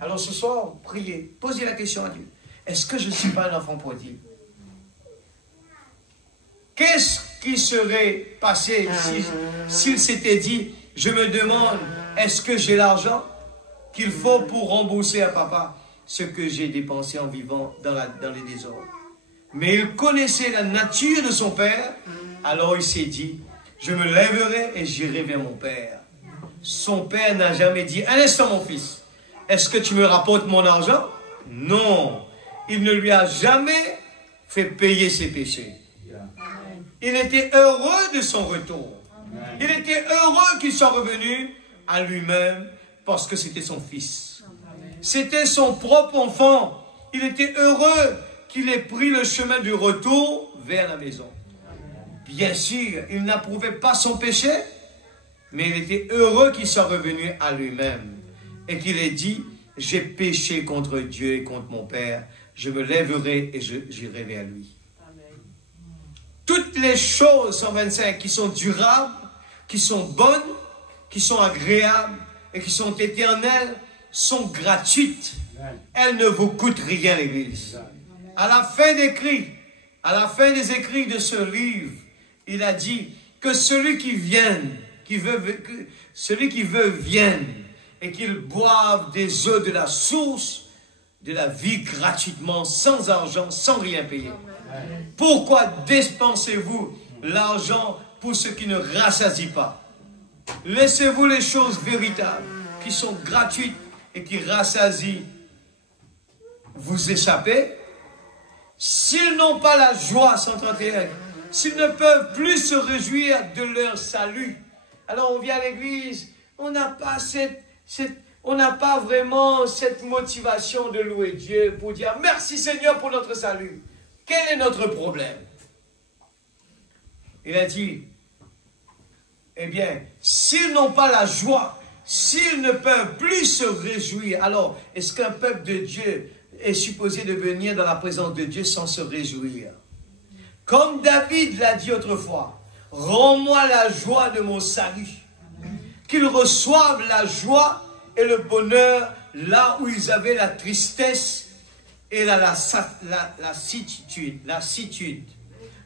Alors ce soir, priez, posez la question à Dieu. Est-ce que je ne suis pas un enfant prodigue? Qu'est-ce qui serait passé s'il s'était dit, je me demande, est-ce que j'ai l'argent qu'il faut pour rembourser à papa ce que j'ai dépensé en vivant dans les désordres? Mais il connaissait la nature de son père, alors il s'est dit, je me lèverai et j'irai vers mon père. Son père n'a jamais dit, un instant mon fils, est-ce que tu me rapportes mon argent? Non, il ne lui a jamais fait payer ses péchés. Il était heureux de son retour. Il était heureux qu'il soit revenu à lui-même parce que c'était son fils. C'était son propre enfant. Il était heureux qu'il ait pris le chemin du retour vers la maison. Bien sûr, il n'approuvait pas son péché, mais il était heureux qu'il soit revenu à lui-même et qu'il ait dit, j'ai péché contre Dieu et contre mon Père, je me lèverai et j'irai vers lui. Toutes les choses, 125, qui sont durables, qui sont bonnes, qui sont agréables et qui sont éternelles, sont gratuites elle ne vous coûte rien, l'Église. À la fin des écrits de ce livre, il a dit que celui qui vienne, celui qui veut vienne et qu'il boive des eaux de la source de la vie gratuitement, sans argent, sans rien payer. Pourquoi dépensez-vous l'argent pour ce qui ne rassasie pas? Laissez-vous les choses véritables, qui sont gratuites et qui rassasient, vous échapper. S'ils n'ont pas la joie, 131, s'ils ne peuvent plus se réjouir de leur salut, alors on vient à l'église, on n'a pas vraiment cette motivation de louer Dieu pour dire merci Seigneur pour notre salut. Quel est notre problème? Il a dit, eh bien, s'ils n'ont pas la joie, s'ils ne peuvent plus se réjouir, alors est-ce qu'un peuple de Dieu est supposé de venir dans la présence de Dieu sans se réjouir? Comme David l'a dit autrefois, rends-moi la joie de mon salut. Qu'ils reçoivent la joie et le bonheur là où ils avaient la tristesse et la lassitude.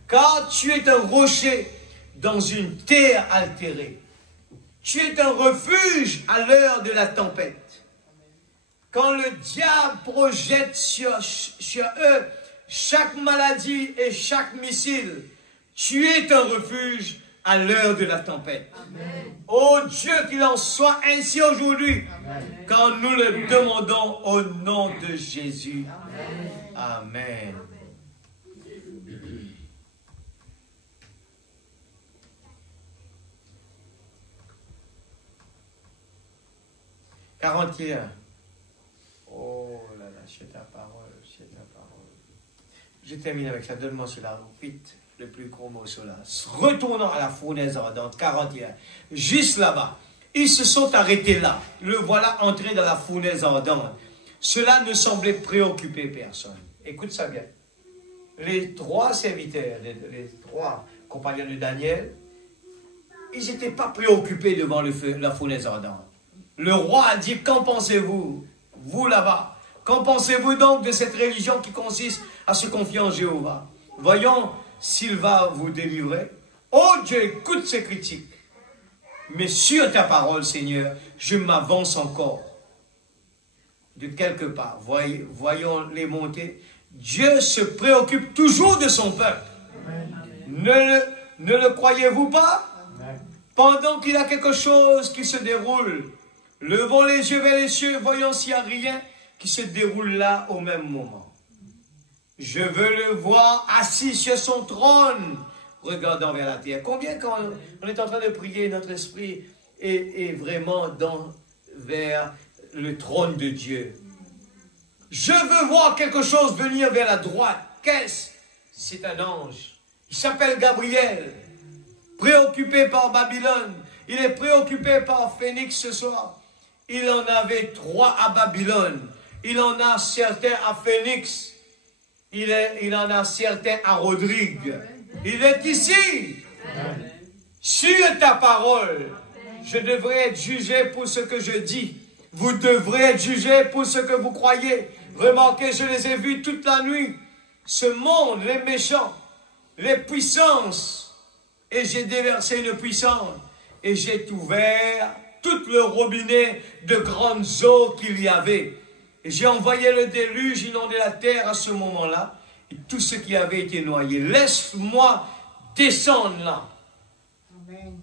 Car tu es un rocher dans une terre altérée. Tu es un refuge à l'heure de la tempête. Quand le diable projette sur eux chaque maladie et chaque missile, tu es un refuge à l'heure de la tempête. Amen. Oh Dieu, qu'il en soit ainsi aujourd'hui, quand nous le demandons au nom de Jésus. Amen. Amen. 41. Oh là là, c'est ta parole, c'est ta parole. Je termine avec ça, donne-moi cela, vite, le plus gros mot cela. Retournant à la fournaise ardente, 41, juste là-bas, ils se sont arrêtés là, le voilà entré dans la fournaise ardente. Cela ne semblait préoccuper personne. Écoute ça bien. Les trois serviteurs, les trois compagnons de Daniel, ils n'étaient pas préoccupés devant le feu, la fournaise ardente. Le roi a dit, qu'en pensez-vous, vous là-bas? Qu'en pensez-vous donc de cette religion qui consiste à se confier en Jéhovah? Voyons s'il va vous délivrer. Oh Dieu, écoute ces critiques. Mais sur ta parole, Seigneur, je m'avance encore. De quelque part, voyons les montées. Dieu se préoccupe toujours de son peuple. Ne le croyez-vous pas? Pendant qu'il y a quelque chose qui se déroule, levons les yeux vers les cieux, voyons s'il n'y a rien qui se déroule là au même moment. Je veux le voir assis sur son trône, regardant vers la terre. Combien quand on est en train de prier, notre esprit est vraiment vers le trône de Dieu. Je veux voir quelque chose venir vers la droite. Qu'est-ce? C'est un ange. Il s'appelle Gabriel. Préoccupé par Babylone. Il est préoccupé par Phénix ce soir. Il en avait 3 à Babylone. Il en a certains à Phénix. Il en a certains à Rodrigue. Il est ici. Amen. Sur ta parole, je devrais être jugé pour ce que je dis. Vous devrez être jugé pour ce que vous croyez. Remarquez, je les ai vus toute la nuit. Ce monde, les méchants, les puissances. Et j'ai déversé une puissance. Et j'ai ouvert tout le robinet de grandes eaux qu'il y avait. Et j'ai envoyé le déluge inonder la terre à ce moment-là. Et tout ce qui avait été noyé. Laisse-moi descendre là. Amen.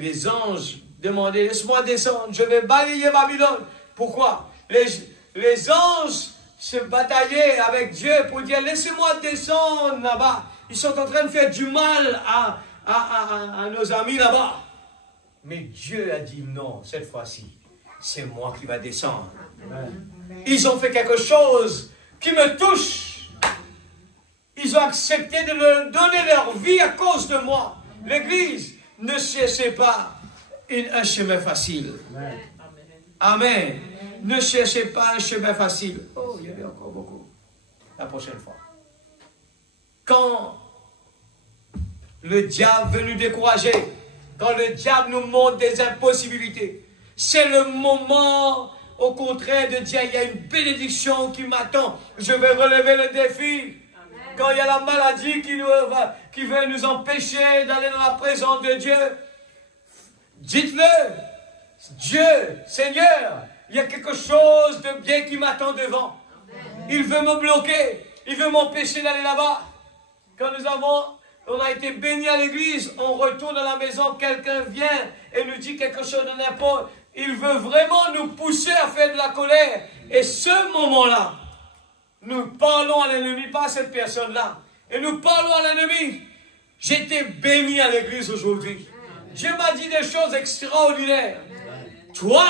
Les anges demandaient, laisse-moi descendre. Je vais balayer Babylone. Pourquoi? Les anges se bataillaient avec Dieu pour dire, laissez-moi descendre là-bas. Ils sont en train de faire du mal à nos amis là-bas. Mais Dieu a dit non, cette fois-ci, c'est moi qui va descendre. Amen. Ils ont fait quelque chose qui me touche. Ils ont accepté de leur donner leur vie à cause de moi. L'Église ne cherchez pas un chemin facile. Amen. Amen. Ne cherchez pas un chemin facile. Oh, il y avait encore beaucoup. La prochaine fois. Quand le diable veut nous décourager, quand le diable nous montre des impossibilités, c'est le moment Au contraire, de dire, il y a une bénédiction qui m'attend. Je vais relever le défi. Quand il y a la maladie qui veut nous empêcher d'aller dans la présence de Dieu, dites-le. Dieu, Seigneur, il y a quelque chose de bien qui m'attend devant. Il veut me bloquer. Il veut m'empêcher d'aller là-bas. Quand on a été bénis à l'église, on retourne à la maison, quelqu'un vient et nous dit quelque chose de n'importe. Il veut vraiment nous pousser à faire de la colère. Et ce moment-là, nous parlons à l'ennemi, pas à cette personne-là. Et nous parlons à l'ennemi. J'étais béni à l'église aujourd'hui. Dieu m'a dit des choses extraordinaires. Toi,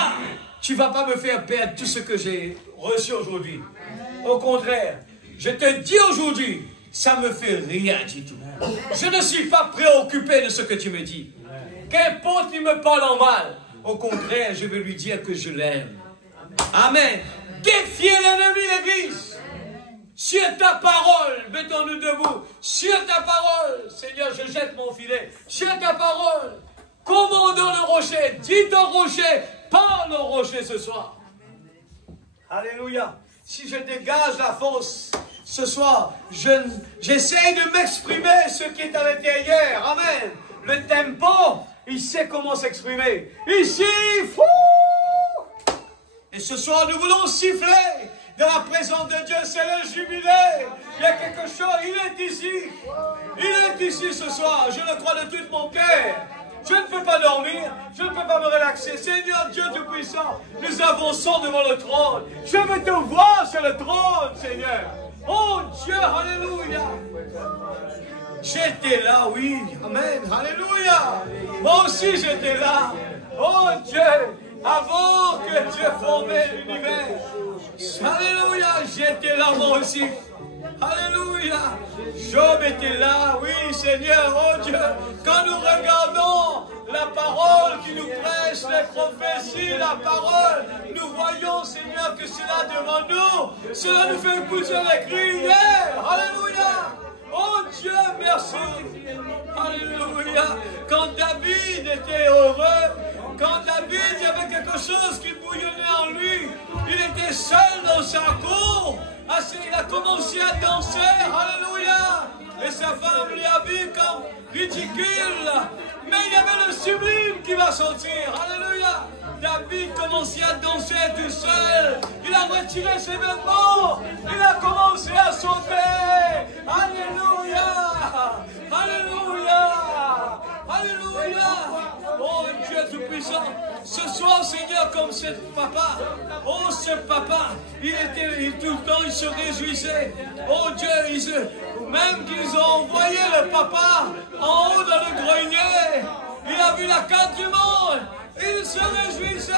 tu ne vas pas me faire perdre tout ce que j'ai reçu aujourd'hui. Au contraire, je te dis aujourd'hui, ça ne me fait rien du tout. Je ne suis pas préoccupé de ce que tu me dis. Qu'importe, il me parle en mal. Au contraire, je vais lui dire que je l'aime. Amen. Défiez l'ennemi, l'église. Sur ta parole, mettons-nous debout. Sur ta parole, Seigneur, je jette mon filet. Sur ta parole, commandons le rocher. Dites au rocher, parle au rocher ce soir. Alléluia. Si je dégage la force ce soir, j'essaie de m'exprimer ce qui est à l'intérieur. Amen. Le tempo, il sait comment s'exprimer. Ici, fou. Et ce soir, nous voulons siffler dans la présence de Dieu. C'est le jubilé. Il y a quelque chose. Il est ici. Il est ici ce soir. Je le crois de tout mon cœur. Je ne peux pas dormir. Je ne peux pas me relaxer. Seigneur Dieu Tout-Puissant, nous avançons devant le trône. Je veux te voir sur le trône, Seigneur. Oh Dieu, alléluia. J'étais là, oui. Amen. Alléluia. Moi aussi, j'étais là. Oh Dieu. Avant que Dieu formait l'univers. Alléluia, j'étais là moi aussi. Alléluia. Job était là, oui Seigneur, oh Dieu. Quand nous regardons la parole qui nous prêche, les prophéties, la parole, nous voyons Seigneur que c'est là devant nous. Cela nous fait pousser les cris. Yeah. Alléluia. Oh Dieu, merci. Alléluia. Quand David était heureux, quand David, il y avait quelque chose qui bouillonnait en lui. Il était seul dans sa cour. Il a commencé à danser. Alléluia. Et sa femme lui a vu comme ridicule. Mais il y avait le sublime qui va sortir. Alléluia. David commençait à danser tout seul. Il a retiré ses vêtements. Il a commencé à sauter. Alléluia. Alléluia. Alléluia. Oh Dieu Tout-Puissant. Ce soir, Seigneur, comme ce papa. Oh, ce papa. Tout le temps, il se réjouissait. Oh Dieu, même qu'ils ont envoyé le papa en haut dans le grenier. Il a vu la carte du monde. Il se réjouissait.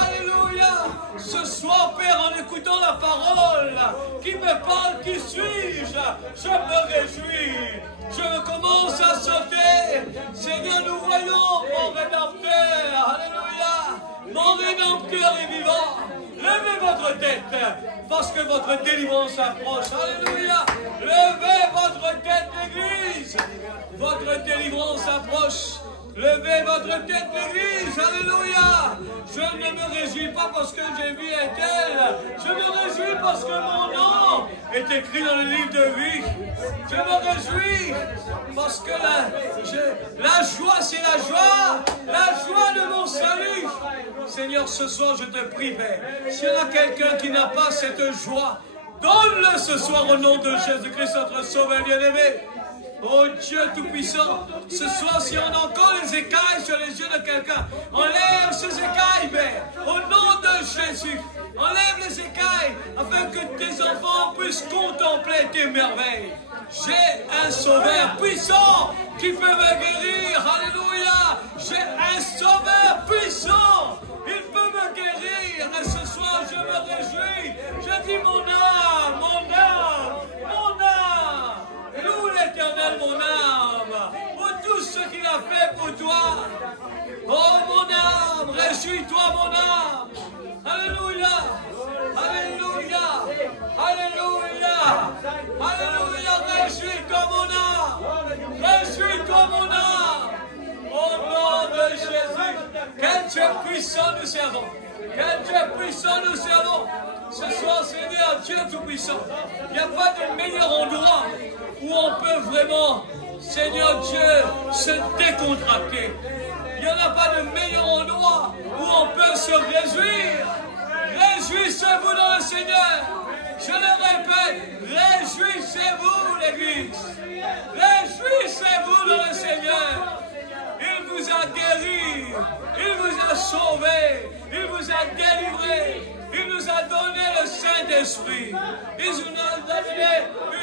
Alléluia. Ce soir, Père, en écoutant la parole qui me parle, qui suis-je? Je me réjouis. Je commence à sauter. Seigneur, nous voyons mon Rédempteur. Alléluia. Mon Rédempteur est vivant. Levez votre tête, parce que votre délivrance approche. Alléluia. Levez votre tête, l'Église. Votre délivrance approche. Levez votre tête, l'Église. Alléluia. Je ne me réjouis pas parce que j'ai vu un tel. Je me réjouis parce que mon nom est écrit dans le livre de vie. Je me réjouis parce que la joie, c'est la joie. La joie de mon salut. Seigneur, ce soir, je te prie, Père. S'il y en a quelqu'un qui n'a pas cette joie, donne-le ce soir au nom de Jésus-Christ, notre Sauveur bien-aimé. Oh Dieu Tout-Puissant, ce soir, si on a encore les écailles sur les yeux de quelqu'un, enlève ces écailles, Père, au nom de Jésus. Enlève les écailles, afin que tes enfants puissent contempler tes merveilles. J'ai un Sauveur puissant qui peut me guérir. Alléluia. J'ai un Sauveur puissant. Il peut me guérir. Et ce soir, je me réjouis. Je dis mon âme, mon âme, mon âme. Loue l'Éternel, mon âme, pour tout ce qu'il a fait pour toi. Oh, mon âme, réjouis-toi, mon âme. Alléluia. Alléluia. Alléluia. Alléluia. Réjouis-toi, mon âme. Réjouis-toi, mon âme. Au nom de Jésus. Quel Dieu puissant nous servons. Quel Dieu puissant nous servons. Ce soir, Seigneur, Dieu Tout-Puissant, il n'y a pas de meilleur endroit où on peut vraiment, Seigneur Dieu, se décontracter. Il n'y en a pas de meilleur endroit où on peut se réjouir. Réjouissez-vous dans le Seigneur. Je le répète, réjouissez-vous, l'Église. Réjouissez-vous dans le Seigneur. Il vous a guéri, il vous a sauvé, il vous a délivré, il nous a donné le Saint-Esprit. Il nous a donné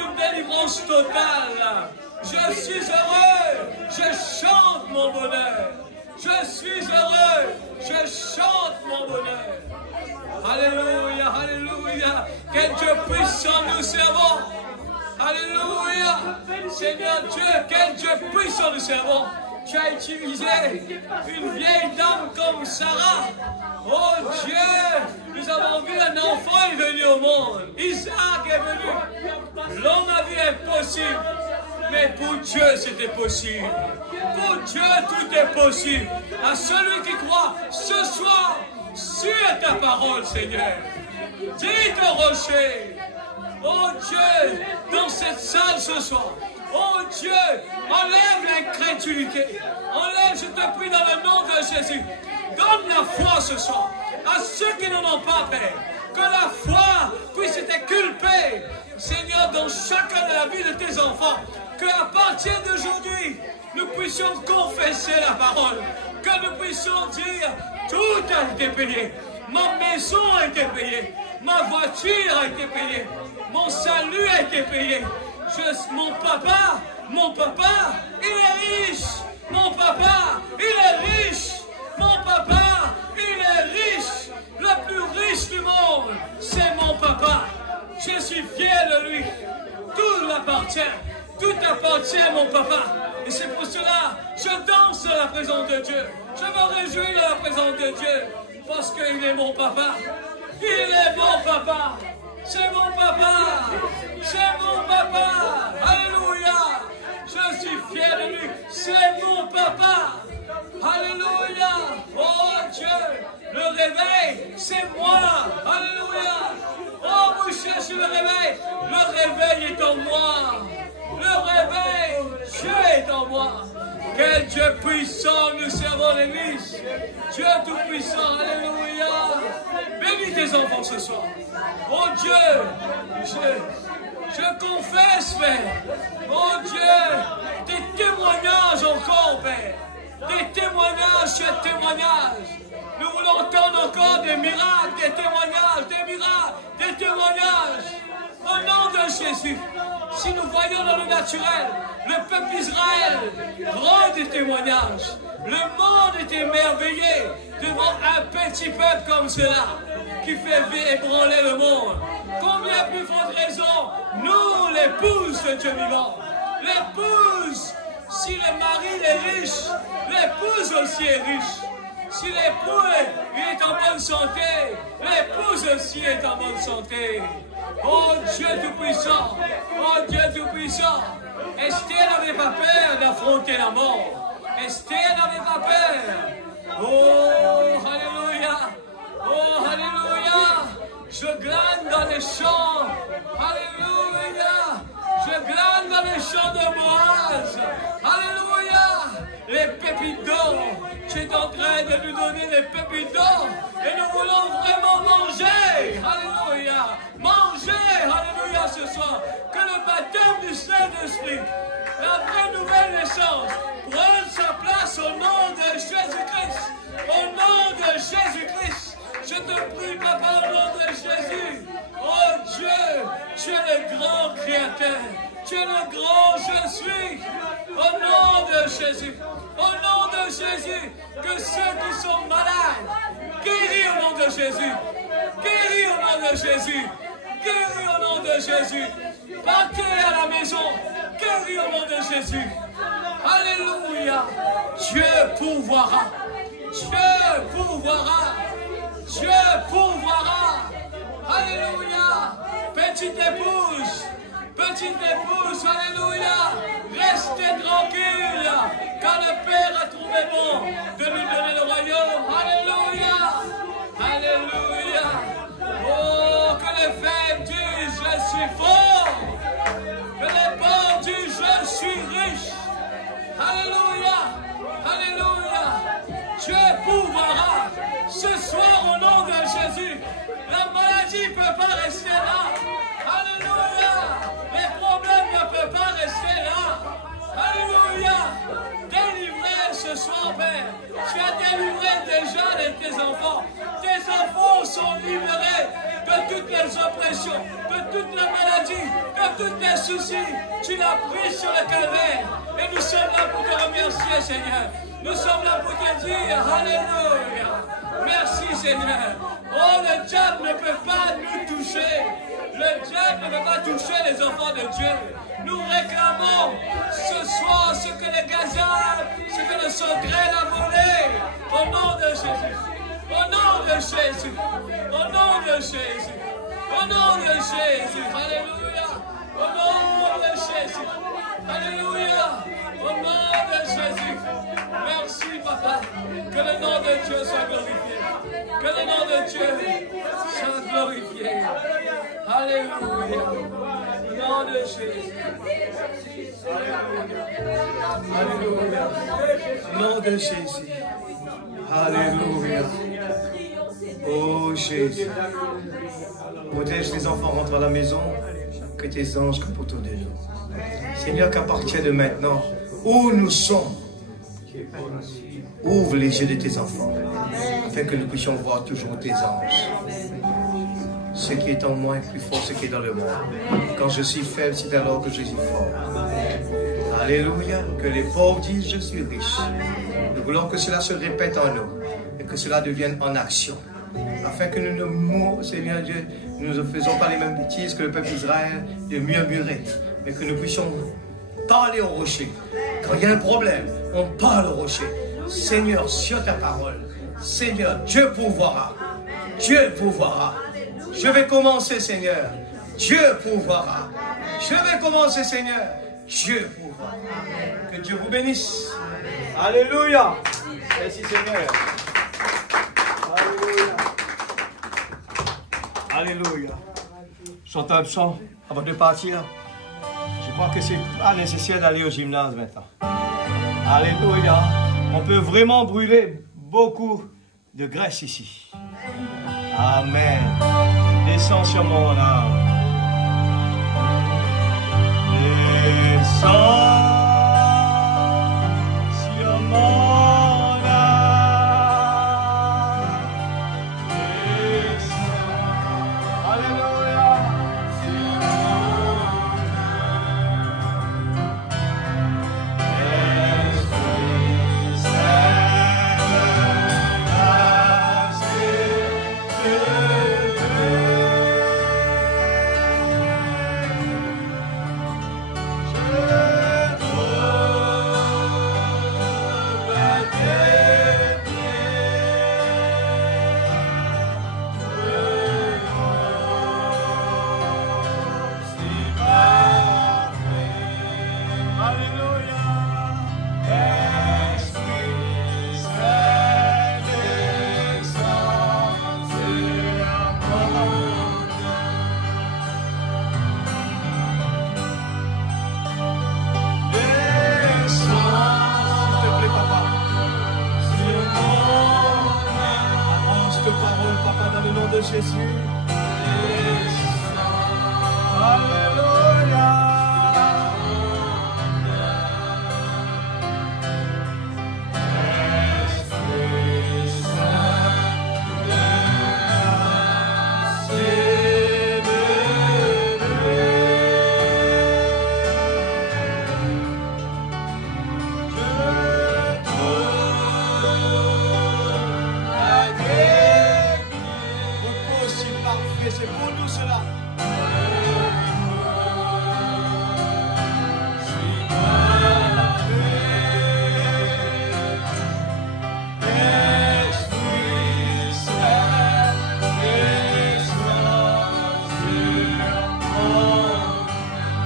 une délivrance totale. Je suis heureux, je chante mon bonheur. Je suis heureux, je chante mon bonheur. Alléluia, alléluia. Quel Dieu puissant nous servons. Alléluia. Seigneur Dieu, quel Dieu puissant nous servons. Tu as utilisé une vieille dame comme Sarah. Oh Dieu, nous avons vu un enfant est venu au monde. Isaac est venu. L'homme a vu impossible. Mais pour Dieu, c'était possible. Pour Dieu, tout est possible. À celui qui croit, ce soir, sur ta parole, Seigneur. Dis au rocher. Oh Dieu, dans cette salle ce soir. Oh Dieu, enlève l'incrédulité. Enlève, je te prie, dans le nom de Jésus. Donne la foi ce soir à ceux qui n'en ont pas, Père. Que la foi puisse être inculpée, Seigneur, dans chacun de la vie de tes enfants. Qu'à partir d'aujourd'hui, nous puissions confesser la parole. Que nous puissions dire, tout a été payé. Ma maison a été payée. Ma voiture a été payée. Mon salut a été payé. Mon papa, il est riche. Mon papa, il est riche. Mon papa, il est riche. Le plus riche du monde, c'est mon papa. Je suis fier de lui. Tout m'appartient. Tout appartient à mon papa. Et c'est pour cela que je danse dans la présence de Dieu. Je me réjouis dans la présence de Dieu. Parce qu'il est mon papa. Il est mon papa. C'est mon papa. C'est mon papa. Alléluia. Je suis fier de lui. C'est mon papa. Alléluia. Oh Dieu. Le réveil, c'est moi. Alléluia. Oh, vous cherchez le réveil. Le réveil est en moi. Le réveil, Dieu est en moi. Quel Dieu puissant nous servons l'Église. Dieu tout-puissant, alléluia. Bénis tes enfants ce soir. Oh Dieu, je confesse, Père. Oh Dieu, des témoignages encore, Père. Des témoignages sur témoignages. Nous voulons entendre encore des miracles, des témoignages, des miracles, des témoignages. Au nom de Jésus, si nous voyons dans le naturel, le peuple d'Israël rend des témoignages. Le monde est émerveillé devant un petit peuple comme cela, qui fait ébranler le monde. Combien plus forte raison, nous, l'épouse de Dieu vivant, l'épouse, si le mari est riche, l'épouse aussi est riche. Si l'époux est en bonne santé, l'épouse aussi est en bonne santé. Oh Dieu Tout-Puissant, oh Dieu Tout-Puissant. Esther n'avait pas peur d'affronter la mort. Esther n'avait pas peur. Oh, alléluia. Oh, alléluia. Je glane dans les champs. Alléluia. Je glane dans les champs de Boaz. Alléluia. Les pépites d'or. Tu es en train de nous donner les pépites d'or. Et nous voulons vraiment manger. Alléluia. Manger. Alléluia ce soir. Que le baptême du Saint-Esprit, la vraie nouvelle naissance, prenne sa place au nom de Jésus-Christ. Au nom de Jésus-Christ. Je te prie, Papa, au nom de Jésus. Oh Dieu, tu es le grand Créateur. Tu es le grand je suis. Au nom de Jésus. Au nom de Jésus. Que ceux qui sont malades, guéris au nom de Jésus. Guéris au nom de Jésus. Guéris au nom de Jésus. Partez à la maison. Guéris au nom de Jésus. Alléluia. Dieu pourvoira. Dieu pourvoira. Dieu pourvoira. Alléluia. Petite épouse. Petite épouse, alléluia, restez tranquille, car le Père a trouvé bon de lui donner le royaume, alléluia, alléluia. suis fort. Que les bords du je suis riche. Alléluia. Alléluia. Dieu pourvoira. Ce soir, au nom de Jésus, la maladie ne peut pas rester là. Alléluia. Les problèmes ne peuvent pas rester là. Alléluia. Délivré ce soir, Père. Tu as délivré déjà tes enfants. Tes enfants sont libérés de toutes les oppressions, de toutes les maladies, de tous les soucis. Tu l'as pris sur le calvaire. Et nous sommes là pour te remercier, Seigneur. Nous sommes là pour te dire, Alléluia. Merci, Seigneur. Oh, le diable ne peut pas nous toucher. Le diable ne peut pas toucher les enfants de Dieu. Nous réclamons ce soir ce que les gazelles, ce que le secret a volé. Au nom de Jésus. Au nom de Jésus. Au nom de Jésus. Au nom de Jésus. Alléluia. Au nom de Jésus. Alléluia. Au nom de Jésus. Merci, Papa. Que le nom de Dieu soit glorifié. Que le nom de Dieu soit glorifié. Alléluia. Au nom de Jésus. Alléluia. Au nom de Jésus. Alléluia. Oh Jésus. Protège tes enfants, rentre à la maison. Que tes anges campent autour de nous. Seigneur, qu'à partir de maintenant, où nous sommes, ouvre les yeux de tes enfants, afin que nous puissions voir toujours tes anges. Ce qui est en moi est plus fort que ce qui est dans le monde. Quand je suis faible, c'est alors que je suis fort. Alléluia. Que les pauvres disent, je suis riche. Nous voulons que cela se répète en nous et que cela devienne en action. Afin que nous ne mourons, Seigneur Dieu, nous ne faisons pas les mêmes bêtises que le peuple d'Israël de murmurer, mais que nous puissions parler au rocher. Quand il y a un problème, on parle au rocher. Seigneur, sur ta parole, Seigneur, Dieu pourvoira. Dieu pourvoira. Je vais commencer, Seigneur. Dieu pourvoira. Je vais commencer, Seigneur. Dieu pourvoira. Que Dieu vous bénisse. Alléluia. Merci, Seigneur. Alléluia. Alléluia. Chantons un psaume avant de partir. Je crois que c'est pas nécessaire d'aller au gymnase maintenant. Alléluia. On peut vraiment brûler beaucoup de graisse ici. Amen. Descends sur mon âme. Descends sur mon âme. Descends. Alléluia. Sur mon de Jésus. Alléluia. Esprit Saint, c'est pour nous cela.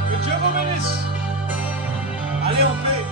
Que Dieu vous bénisse. Allez en paix.